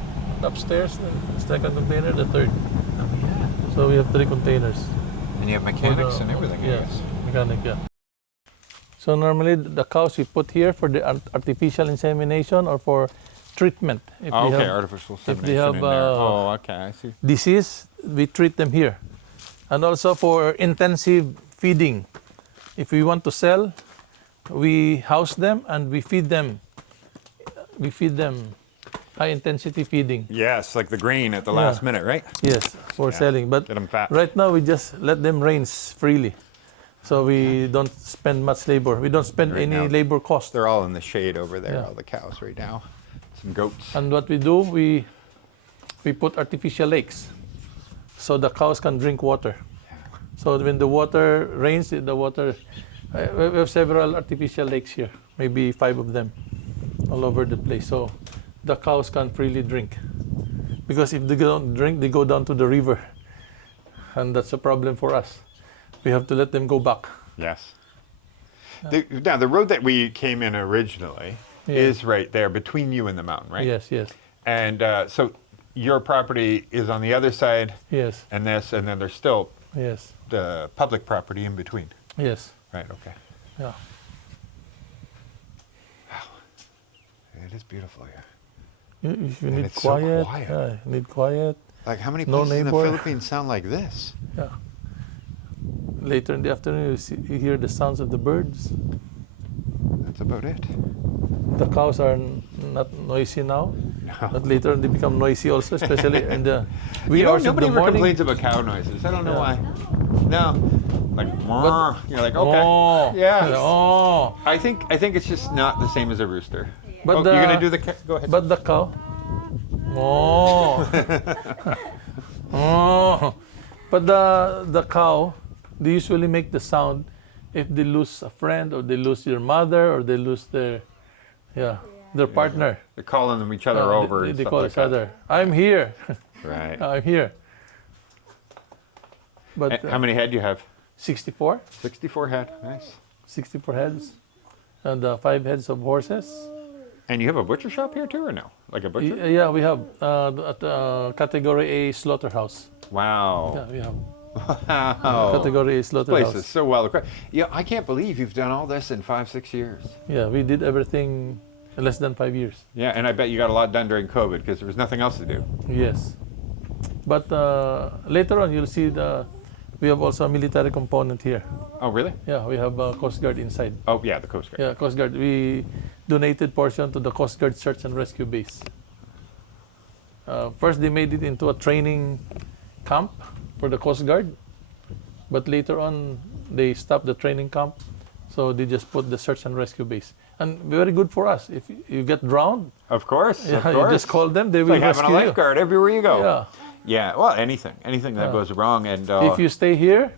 upstairs, the second container, the third. Oh, yeah. So we have 3 containers. And you have For mechanics the- and everything, I Yeah, guess. mechanic, yeah. So normally the cows we put here for the artificial insemination or for treatment. If Oh, they okay, have artificial if they insemination have, in there. Oh, okay, I see. disease, we treat them here. And also for intensive feeding. If we want to sell, we house them and we feed them. We feed them high intensity feeding. Yes, like the grain at the Yeah. last minute, right? Yes, for Yeah, selling. But get 'em fat. right now we just let them range freely. So we don't spend much labor. We don't spend Right any now. labor cost. They're all in the shade over there, Yeah. all the cows right now. Some goats. And what we do, we put artificial lakes so the cows can drink water. So when the water rains, the water, we have several artificial lakes here, maybe 5 of them all over the place. So the cows can freely drink. Because if they don't drink, they go down to the river. And that's a problem for us. We have to let them go back. Yes. Now, the road that we came in originally Yeah. is right there between you and the mountain, right? Yes, yes, And so your property is on the other side, yes, and this, and then there's still yes, the public property in between. yes. Right, okay. Yeah. It is beautiful here. You And need it's so quiet. quiet. Yeah, you need quiet. Like, how many No places in the neighbor. Philippines sound like this? Yeah. Later in the afternoon, you hear the sounds of the birds. That's about it. The cows are not noisy now, No. but later on they become noisy also, especially in the wee You know, hours of nobody the ever morning. complains about cow noises. I don't know Yeah. why. No. Like, "Mwah." You're like, okay. Oh, Yeah. Oh, I think it's just not the same as a rooster. But you're the- gonna do the go ahead. but the cow. Oh, oh, but the cow, they usually make the sound if they lose a friend or they lose their mother or they lose their partner. They're calling them each other over. They, and they stuff call like each that. other. I'm here. Right. I'm here. But How many head do you have? 64, 64 head. Nice. 64 heads, and 5 heads of horses. And you have a butcher shop here too, or no? Like a butcher? Yeah, we have at category A slaughterhouse. Wow. Yeah, we have Wow. category A This place slaughterhouse. is so well equipped. Yeah, I can't believe you've done all this in 5-6 years. Yeah, we did everything in less than 5 years. Yeah, and I bet you got a lot done during COVID because there was nothing else to do. Yes, but later on you'll see we have also a military component here. Oh, really? Yeah, we have a Coast Guard inside. Oh, yeah, the Coast Guard. Yeah, Coast Guard. We donated portion to the Coast Guard Search and Rescue Base. First, they made it into a training camp for the Coast Guard, but later on, they stopped the training camp, so they just put the Search and Rescue Base. And very good for us. If you get drowned, Of course. yeah, of course. you just call them, they It's will like having rescue a lifeguard everywhere you go. you. Yeah. Yeah, well, anything that Yeah. goes wrong, and If you stay here,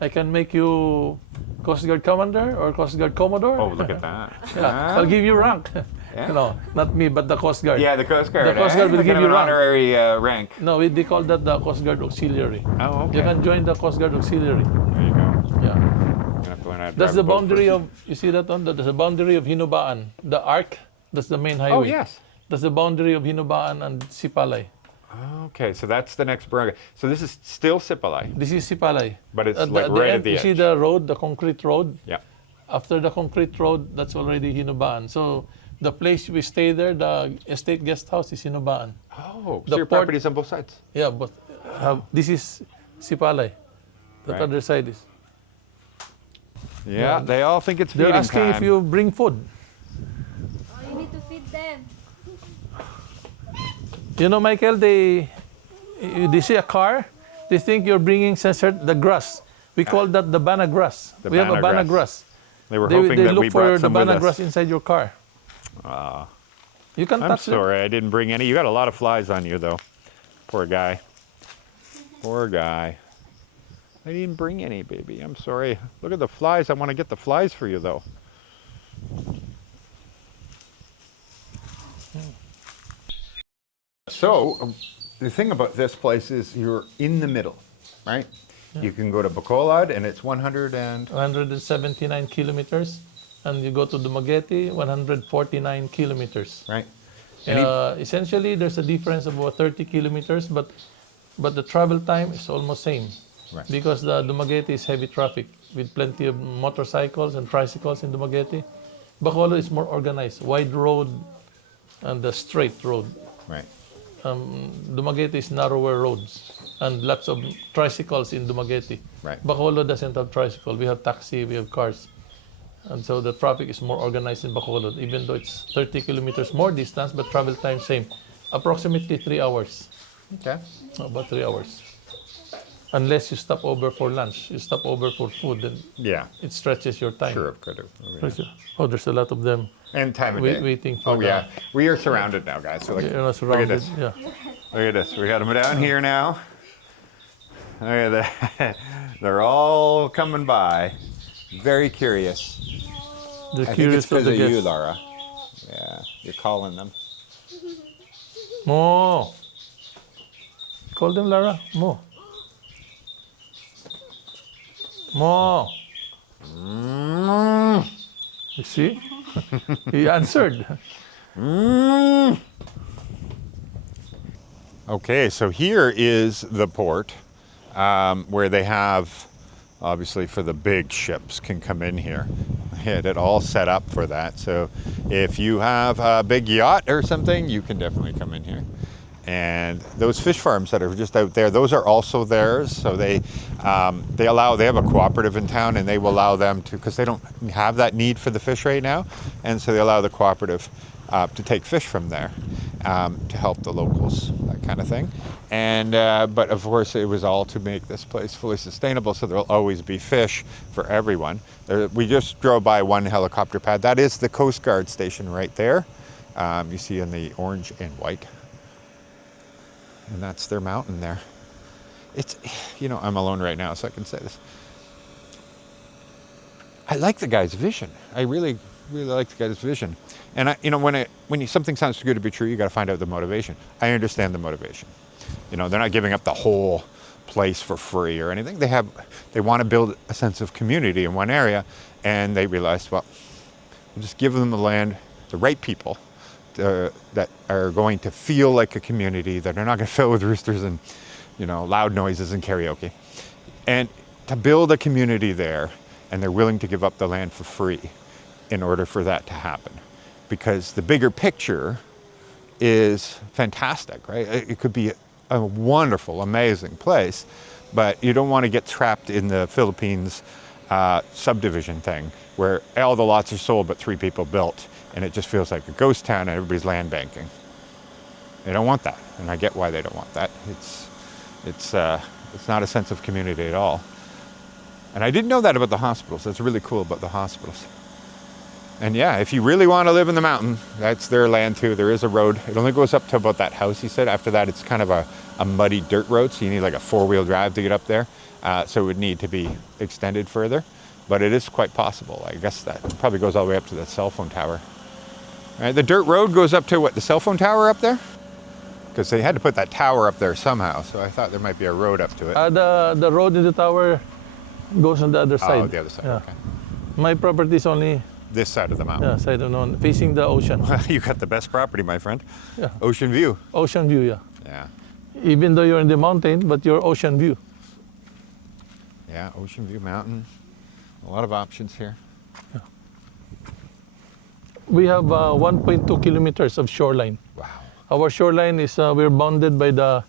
I can make you Coast Guard Commander or Coast Guard Commodore. oh, look at that. Yeah, I'll give you rank. Yeah? No, not me, but the Coast Guard. Yeah, the Coast Guard. The Coast Guard will Kind give of you an rank. honorary rank. No, they call that the Coast Guard Auxiliary. Oh, okay. You can join the Coast Guard Auxiliary. There you go. Yeah. I'm gonna have to learn how to That's drive the a boat boundary first. of, you see that one? That's the boundary of Hinubaan. The arc, that's the main highway. Oh, yes. That's the boundary of Hinubaan and Sipalay. Okay, so that's the next barangay. So this is still Sipalay, This is Sipalay. but it's At like right at the you edge. see the road, the concrete road? Yeah. After the concrete road, that's already Hinubaan. So the place we stay there, the estate guest house is Hinubaan. Oh, The so your port- property's on both sides. Yeah, but this is Sipalay. That Right. other side is. Yeah, they all think it's They're feeding asking time. if you bring food. Oh, you need to feed them. You know, Michael, they see a car, they think you're bringing the grass. We call that the bana grass. The We have a bana bana grass. grass. They were They hoping that look we for brought the some with bana us. grass inside your car. You can I'm touch it. sorry, I didn't bring any. You got a lot of flies on you, though. Poor guy. Poor guy. I didn't bring any, baby. I'm sorry. Look at the flies. I want to get the flies for you, though. So, the thing about this place is you're in the middle, right? You can go to Bacolod, and it's 179 kilometers. And you go to Dumaguete, 149 kilometers. right? Essentially, there's a difference of about 30 kilometers, but the travel time is almost same. Right. Because the Dumaguete is heavy traffic with plenty of motorcycles and tricycles in Dumaguete. Bacolod is more organized, wide road and a straight road. Right. Dumaguete is narrower roads and lots of tricycles in Dumaguete. Right. Bacolod doesn't have tricycle. We have taxi, we have cars. And so the traffic is more organized in Bacolod, even though it's 30 kilometers more distance, but travel time same. Approximately 3 hours. Okay. About 3 hours. Unless you stop over for lunch. You stop over for food, then Yeah. it stretches your time. Sure, could have. Oh, there's a lot of them And time of day. waiting for Oh, yeah. We are surrounded now, guys. So, like, You're not look at surrounded. this. Yeah. Look at this. We got them down here now. Look at that. They're all coming by. Very curious. The I think it's curious of because the of you, guests. Laura. Yeah, you're calling them. Mo. Call them Lara. Mo. Mo. You see? He answered. Okay, so here is the port where they have, obviously, for the big ships can come in here. Had it all set up for that. So if you have a big yacht or something, you can definitely come in here. And those fish farms that are just out there, those are also theirs. So they have a cooperative in town, and they will allow them to, because they don't have that need for the fish right now, and so they allow the cooperative to take fish from there to help the locals, that kind of thing. And but of course, it was all to make this place fully sustainable, so there'll always be fish for everyone. We just drove by one helicopter pad. That is the Coast Guard station right there. You see in the orange and white. And that's their mountain there. It's, I'm alone right now, so I can say this. I like the guy's vision. I really, really like the guy's vision. And when something sounds too good to be true, you got to find out the motivation. I understand the motivation. They're not giving up the whole place for free or anything. They want to build a sense of community in one area, and they realized, well, we'll just give them the land, the right people. That are going to feel like a community, that are not going to fill with roosters and loud noises and karaoke, and to build a community there, and they're willing to give up the land for free in order for that to happen, because the bigger picture is fantastic, right? It could be a wonderful, amazing place, but you don't want to get trapped in the Philippines subdivision thing where all the lots are sold but 3 people built. And it just feels like a ghost town and everybody's land banking. They don't want that, and I get why they don't want that. It's not a sense of community at all. And I didn't know that about the hospitals. That's really cool about the hospitals. And yeah, if you really want to live in the mountain, that's their land too. There is a road. It only goes up to about that house, he said. After that, it's kind of a muddy dirt road, so you need like a 4-wheel drive to get up there. So it would need to be extended further. But it is quite possible. I guess that probably goes all the way up to the cell phone tower. All right, the dirt road goes up to what, the cell phone tower up there? Because they had to put that tower up there somehow, so I thought there might be a road up to it. The road in the tower goes on the other side. Oh, the other side, Yeah. okay. My property is only This side of the mountain. side on facing the ocean. You got the best property, my friend. Yeah. Ocean view. Ocean view, yeah. Yeah. Even though you're in the mountain, but you're ocean view. Yeah, Ocean View Mountain. A lot of options here. We have 1.2 kilometers of shoreline. Wow. Our shoreline is, we're bounded by the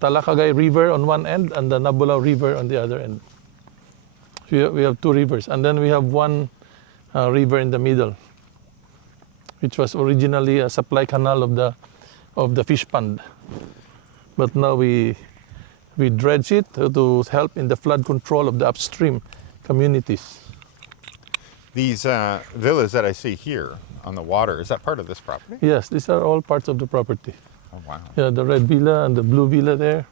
Talakagay River on one end and the Nabulao River on the other end. We have two rivers. And then we have one river in the middle, which was originally a supply canal of the fish pond. But now we dredge it to help in the flood control of the upstream communities. These villas that I see here on the water, is that part of this property? Yes, these are all parts of the property. Oh, wow. Yeah, the red villa and the blue villa there.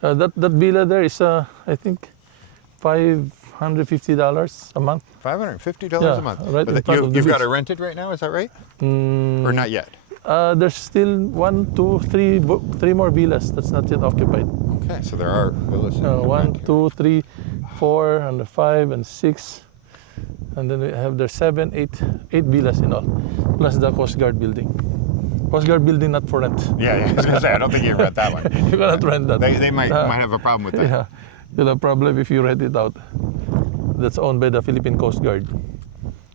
That villa there is, I think, $550 a month. $550 Yeah, a month. right in But front of the you've got beach. it rented right now, is that right? Mm, Or not yet? There's still 1, 2, 3, 3 more villas that's not yet occupied. Okay, so there are villas. in the 1, back here. 2, 3, 4, and 5, and 6. And then we have there 7, 8 villas in all, plus the Coast Guard building. Coast Guard building not for rent. Yeah, I was going to say, I don't think you rent that one. You cannot rent that. They might have a problem with that. Yeah, you'll have a problem if you rent it out. That's owned by the Philippine Coast Guard.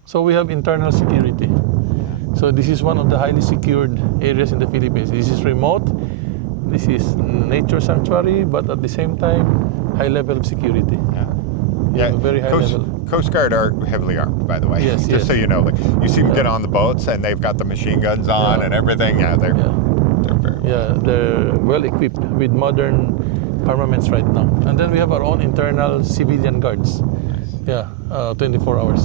So we have internal security. So this is one of the highly secured areas in the Philippines. This is remote. This is nature sanctuary, but at the same time, high level of security. Yeah. Yeah, very high level. Coast Guard are heavily armed, by the way. Yes, Just yes. so you know, like you see them get on the boats and they've got the machine guns on Yeah. and everything. Yeah, they're very Yeah, they're well equipped with modern armaments right now. And then we have our own internal civilian guards. Yeah, 24 hours.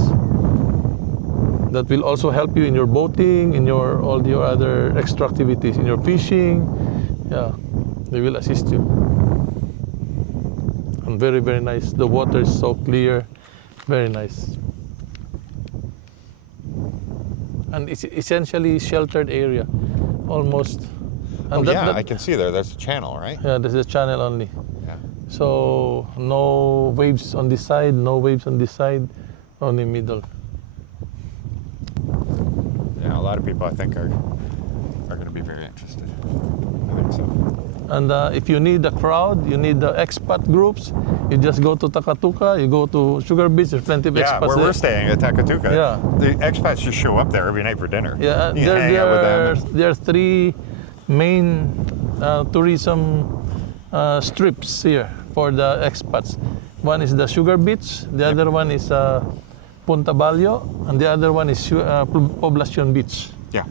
That will also help you in your boating, in all your other extra activities, in your fishing. Yeah, they will assist you. And very, very nice. The water is so clear, very nice. And it's essentially sheltered area, almost. And I can see there. There's a channel, right? yeah, there's a channel only. Yeah. So no waves on this side, no waves on this side, only middle. Yeah, a lot of people I think are going to be very interested. I think so. And if you need a crowd, you need the expat groups, you just go to Takatuka, you go to Sugar Beach, there's plenty of Yeah, expats where there. we're staying at Takatuka. Yeah. The expats just show up there every night for dinner. Yeah, You hang out with them. there are 3 main tourism strips here for the expats. One is the Sugar Beach, the other one is Punta Balyo, and the other one is Poblacion Beach. Yeah.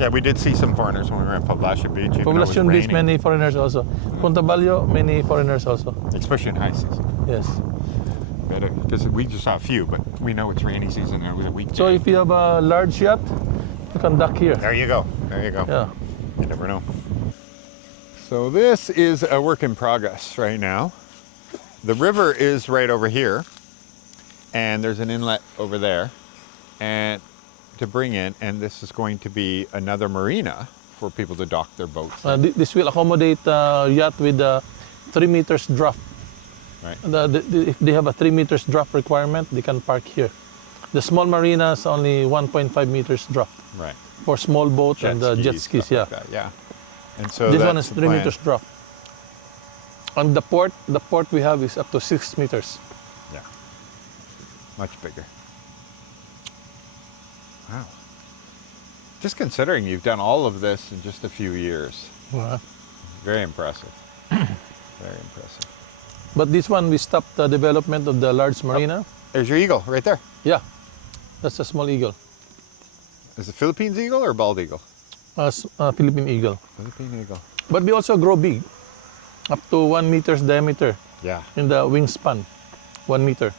Yeah, we did see some foreigners when we were at Poblacion Beach. even though it was Poblacion Beach, raining, many foreigners also. Punta Balyo, many foreigners also. especially in high season. Yes. Because we just saw a few, but we know it's rainy season and it was a week. So if you have a large yacht, you can dock here. There you go. There you go. Yeah. You never know. So this is a work in progress right now. The river is right over here, and there's an inlet over there, and to bring in, and this is going to be another marina for people to dock their boats. This will accommodate yacht with 3 meters draft. Right. If they have a 3 meters draft requirement, they can park here. The small marinas only 1.5 meters draft Right. for small boats and jet skis. stuff Yeah. like that, yeah. And so This that's one is the 3 plan. meters draft. And the port we have is up to 6 meters. Yeah. Much bigger. Wow. Just considering you've done all of this in just a few years. Wow. Very impressive. Very impressive. But this one, we stopped the development of the large marina. There's your eagle right there. Yeah, that's a small eagle, Is it Philippines eagle or bald eagle? Philippine eagle. Philippine eagle. But we also grow big, up to 1 meter's diameter Yeah. in the wingspan, 1 meter.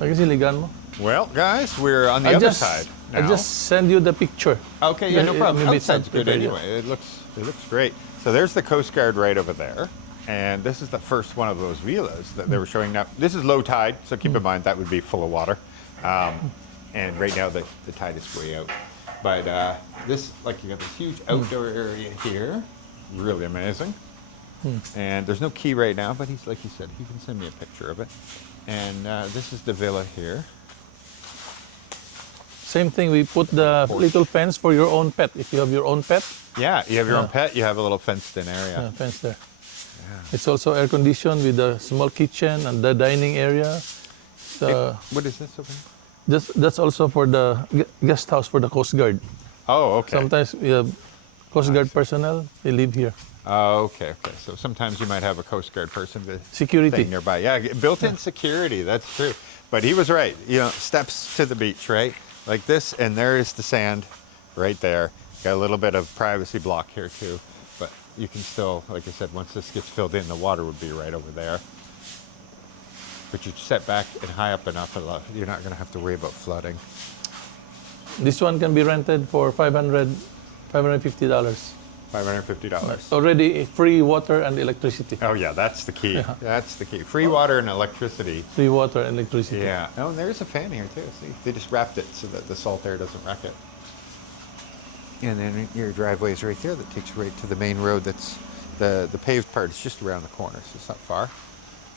Ay, kasi ligan mo. Well, guys, we're on the other side now. I just send you the picture. Okay, yeah, no problem. maybe Outside's it's good prepared, yeah. anyway. It looks great. So there's the Coast Guard right over there. And this is the first one of those villas that they were showing now. This is low tide, so keep in mind that would be full of water. And right now the tide is way out. But this, like, you got this huge outdoor area here, really amazing. And there's no key right now, but he's, like he said, he can send me a picture of it. And this is the villa here. Same thing, we put the little fence for your own pet. If you have your own pet, Yeah, you have your own pet, you have a little fenced-in area. fence there. It's also air conditioned with a small kitchen and the dining area. What is this over here? That's also for the guest house for the Coast Guard. Oh, okay. Sometimes we have Coast Guard personnel, they live here. Oh, okay. So sometimes you might have a Coast Guard person Security. thing nearby. Yeah, built-in security, that's true. But he was right, steps to the beach, right? Like this, and there is the sand right there. Got a little bit of privacy block here too, but you can still, like I said, once this gets filled in, the water would be right over there. But you set back and high up enough, you're not going to have to worry about flooding. This one can be rented for $550. $550. Already free water and electricity. Oh yeah, that's the key. That's the key. Free water and electricity. Free water and electricity. Yeah. Oh, and there's a fan here too. See, they just wrapped it so that the salt air doesn't wreck it. And then your driveway is right there. That takes you right to the main road. That's the paved part is just around the corner, so it's not far.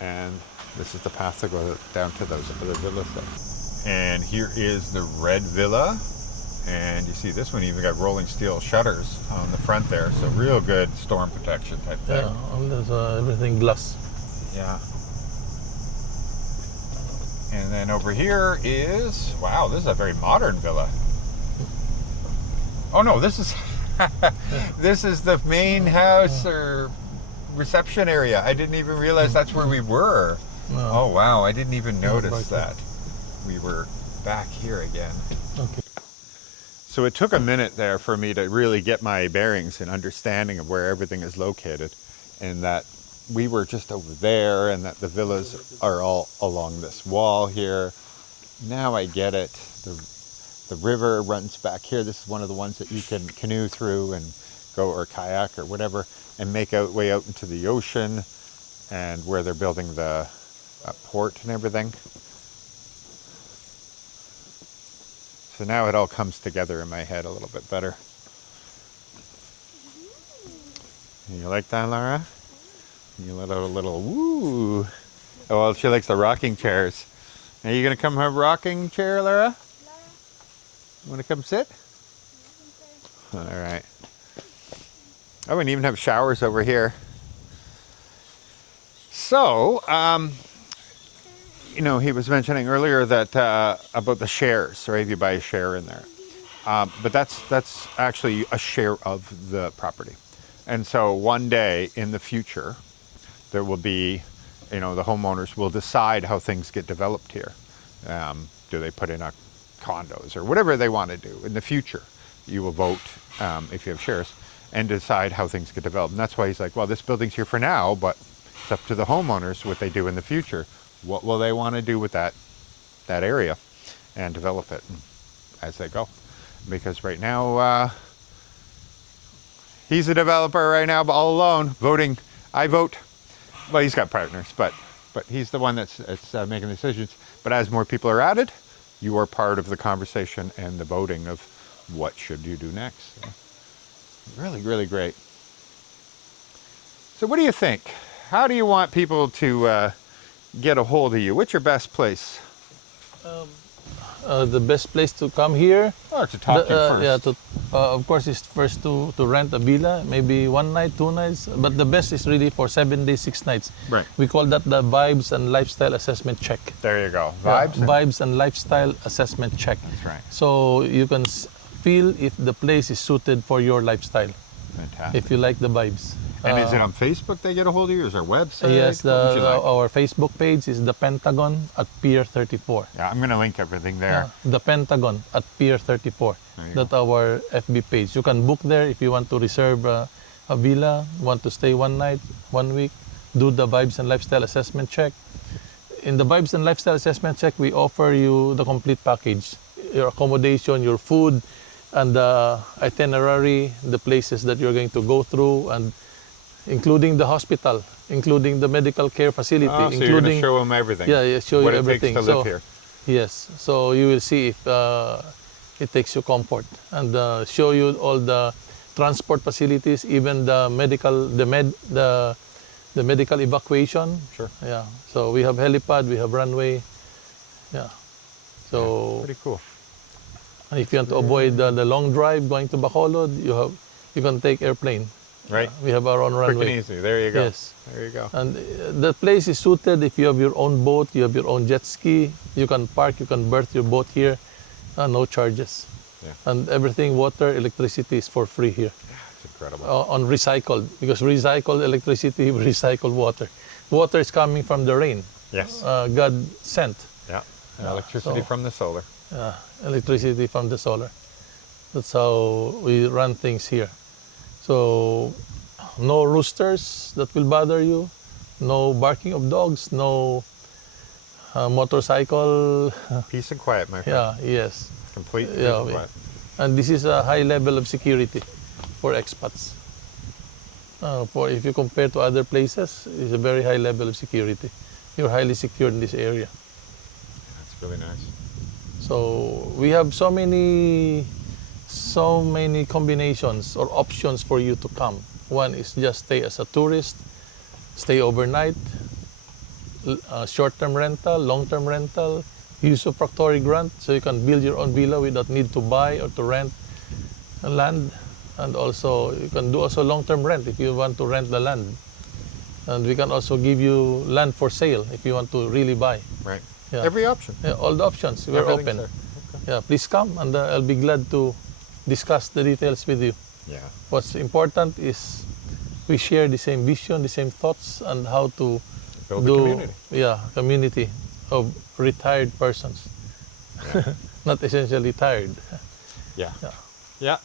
And this is the path to go down to those other villas. And here is the red villa. And you see this one even got rolling steel shutters on the front there. So real good storm protection type thing. Yeah, there's everything glass. Yeah. And then over here is, wow, this is a very modern villa. Oh no, this is this is the main house or reception area. I didn't even realize that's where we were. No. Oh wow, I didn't even notice right that. We were back here again. Okay. So it took a minute there for me to really get my bearings and understanding of where everything is located, and that we were just over there and that the villas are all along this wall here. Now I get it. The river runs back here. This is one of the ones that you can canoe through and go, or kayak or whatever, and make way out into the ocean, and where they're building the port and everything. So now it all comes together in my head a little bit better. You like that, Laura? You let out a little woo. Oh, well, she likes the rocking chairs. Are you going to come have a rocking chair, Laura? You want to come sit? All right. Oh, and even have showers over here. So, he was mentioning earlier that about the shares, right? If you buy a share in there, but that's actually a share of the property. And so one day in the future, there will be, the homeowners will decide how things get developed here. Do they put in a condos or whatever they want to do in the future? You will vote if you have shares and decide how things get developed. And that's why he's like, well, this building's here for now, but it's up to the homeowners what they do in the future. What will they want to do with that area and develop it as they go? Because right now, he's a developer right now, but all alone, voting. I vote. Well, he's got partners, but he's the one that's making decisions. But as more people are added, you are part of the conversation and the voting of what should you do next. So, really, really great. So what do you think? How do you want people to get a hold of you? What's your best place? The best place to come here, Or to talk to you first? yeah, of course, is first to rent a villa, maybe 1 night, 2 nights. But the best is really for 7 days, 6 nights. Right. We call that the Vibes and Lifestyle Assessment Check. There you go. Yeah, Vibes? Vibes and Lifestyle Assessment Check. That's right. So you can feel if the place is suited for your lifestyle, Fantastic. if you like the vibes. And is it on Facebook they get a hold of you? Is there a website? Yes, What would you like? our Facebook page is the Pentagon at Pier 34. Yeah, I'm going to link everything there. The Pentagon at Pier 34. There you That's our FB page. You can book there if you want to reserve a villa, want to stay 1 night, 1 week, do the Vibes and Lifestyle Assessment Check. In the Vibes and Lifestyle Assessment Check, we offer you the complete package. Your accommodation, your food, and the itinerary, the places that you're going to go through, and including the hospital, including the medical care facility, Oh, so including you're going to show them everything. yeah, show what you it everything. takes to live here. Yes, so you will see if it takes you comfort and show you all the transport facilities, even the medical evacuation. Sure. Yeah. So we have helipad, we have runway. Yeah. So Pretty cool. if you want to avoid the long drive going to Bacolod, you can take airplane. Right. We have our own Quick runway. and easy. There you go. Yes. There you go. And the place is suited if you have your own boat, you have your own jet ski, you can park, you can berth your boat here, no charges. Yeah. And everything, water, electricity is for free here. It's incredible. On recycled, because recycled electricity, recycled water. Water is coming from the rain. Yes. God sent. Yeah. And electricity so- from the solar. Electricity from the solar. That's how we run things here. So no roosters that will bother you, no barking of dogs, no motorcycle. Peace and quiet, my friend. Yeah, yes. Complete peace Yeah, and quiet. and this is a high level of security for expats. For if you compare to other places, it's a very high level of security. You're highly secured in this area. That's really nice. So we have so many combinations or options for you to come. One is just stay as a tourist, stay overnight, short-term rental, long-term rental, usufructory grant, so you can build your own villa without need to buy or to rent land. And also you can do also long-term rent if you want to rent the land. And we can also give you land for sale if you want to really buy. Right. Yeah. Every option. Yeah, all the options, we're Everything's open. there. Yeah, please come and I'll be glad to discuss the details with you. Yeah. What's important is we share the same vision, the same thoughts, and how to Build do a community. community of retired persons, not essentially tired. Yeah. Yeah. Yeah.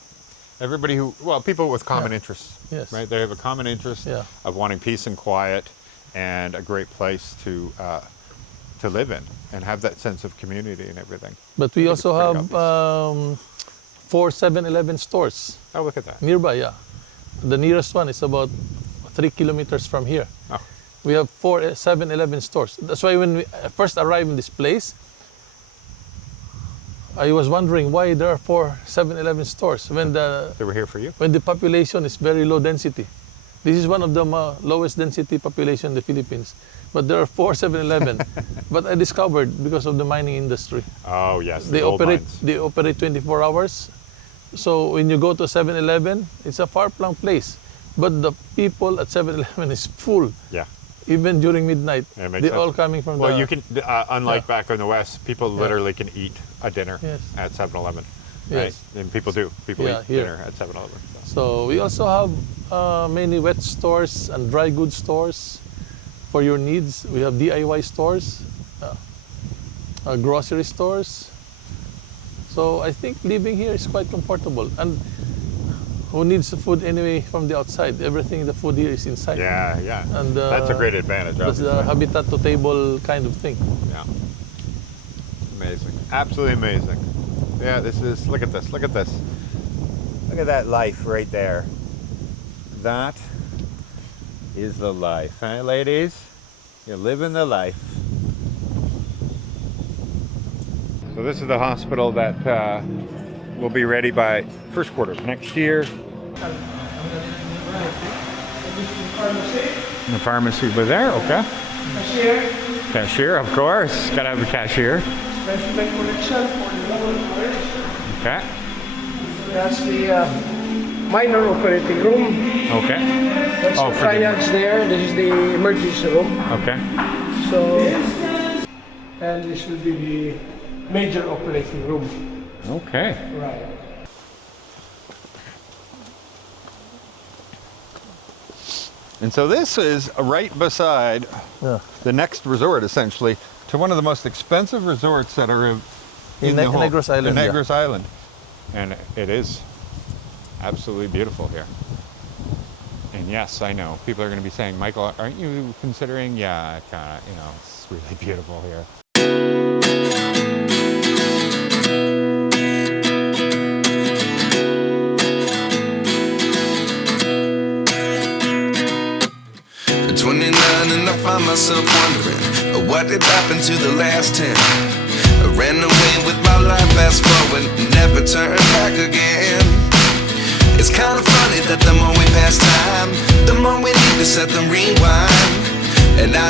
Everybody people with common interests. Yes. Right. They have a common interest Yeah. of wanting peace and quiet and a great place to live in and have that sense of community and everything. But we I think also it's pretty have 4 7-Eleven stores Oh, look at that. nearby. Yeah, the nearest one is about 3 kilometers from here. Oh. We have 4 7-Eleven stores. That's why when we first arrived in this place, I was wondering why there are 4 7-Eleven stores when They were here for you? the population is very low density. This is one of the lowest density population in the Philippines. But there are 4 7-Eleven. But I discovered because of the mining industry. Oh, yes. They the gold operate mines. they operate 24 hours. So when you go to 7-Eleven, it's a far-flung place. But the people at 7-Eleven is full, Yeah. even during midnight. Yeah, it makes They're sense. all coming from Well, the... you can, unlike Yeah. back in the West, people literally can eat a dinner Yes. at 7-Eleven. Yes. Right? And people do. People Yeah, eat here. dinner at 7-Eleven. So. So we also have many wet stores and dry goods stores for your needs. We have DIY stores, grocery stores. So I think living here is quite comfortable. And who needs the food anyway from the outside? Everything, the food here is inside. Yeah, yeah. And That's a great advantage. That's the obviously. habitat to table kind of thing. Yeah. Amazing. Absolutely amazing. Yeah, look at this. Look at this. Look at that life right there. That is the life, huh, ladies? You're living the life. So this is the hospital that will be ready by first quarter of next year. The pharmacy over there, okay. Cashier, Cashier, of course. Gotta have a cashier. specimen collection for the lower operation. Okay. That's the minor operating room. Okay. That's Oh, the for the- triads there. This is the emergency room. Okay. So, and this will be the major operating room. Okay. Right. And so this is right beside Yeah. the next resort, essentially, to one of the most expensive resorts that are In the whole- Negros Island, in yeah. Negros Island. And it is absolutely beautiful here. And yes, I know people are going to be saying, Michael, aren't you considering? Yeah, kind of. It's really beautiful here. At 29 and I find myself wondering what did happen to the last 10. I ran away with my life, fast forward, never turn back again. It's kind of funny that the more we pass time, the more we need to set the rewind. And I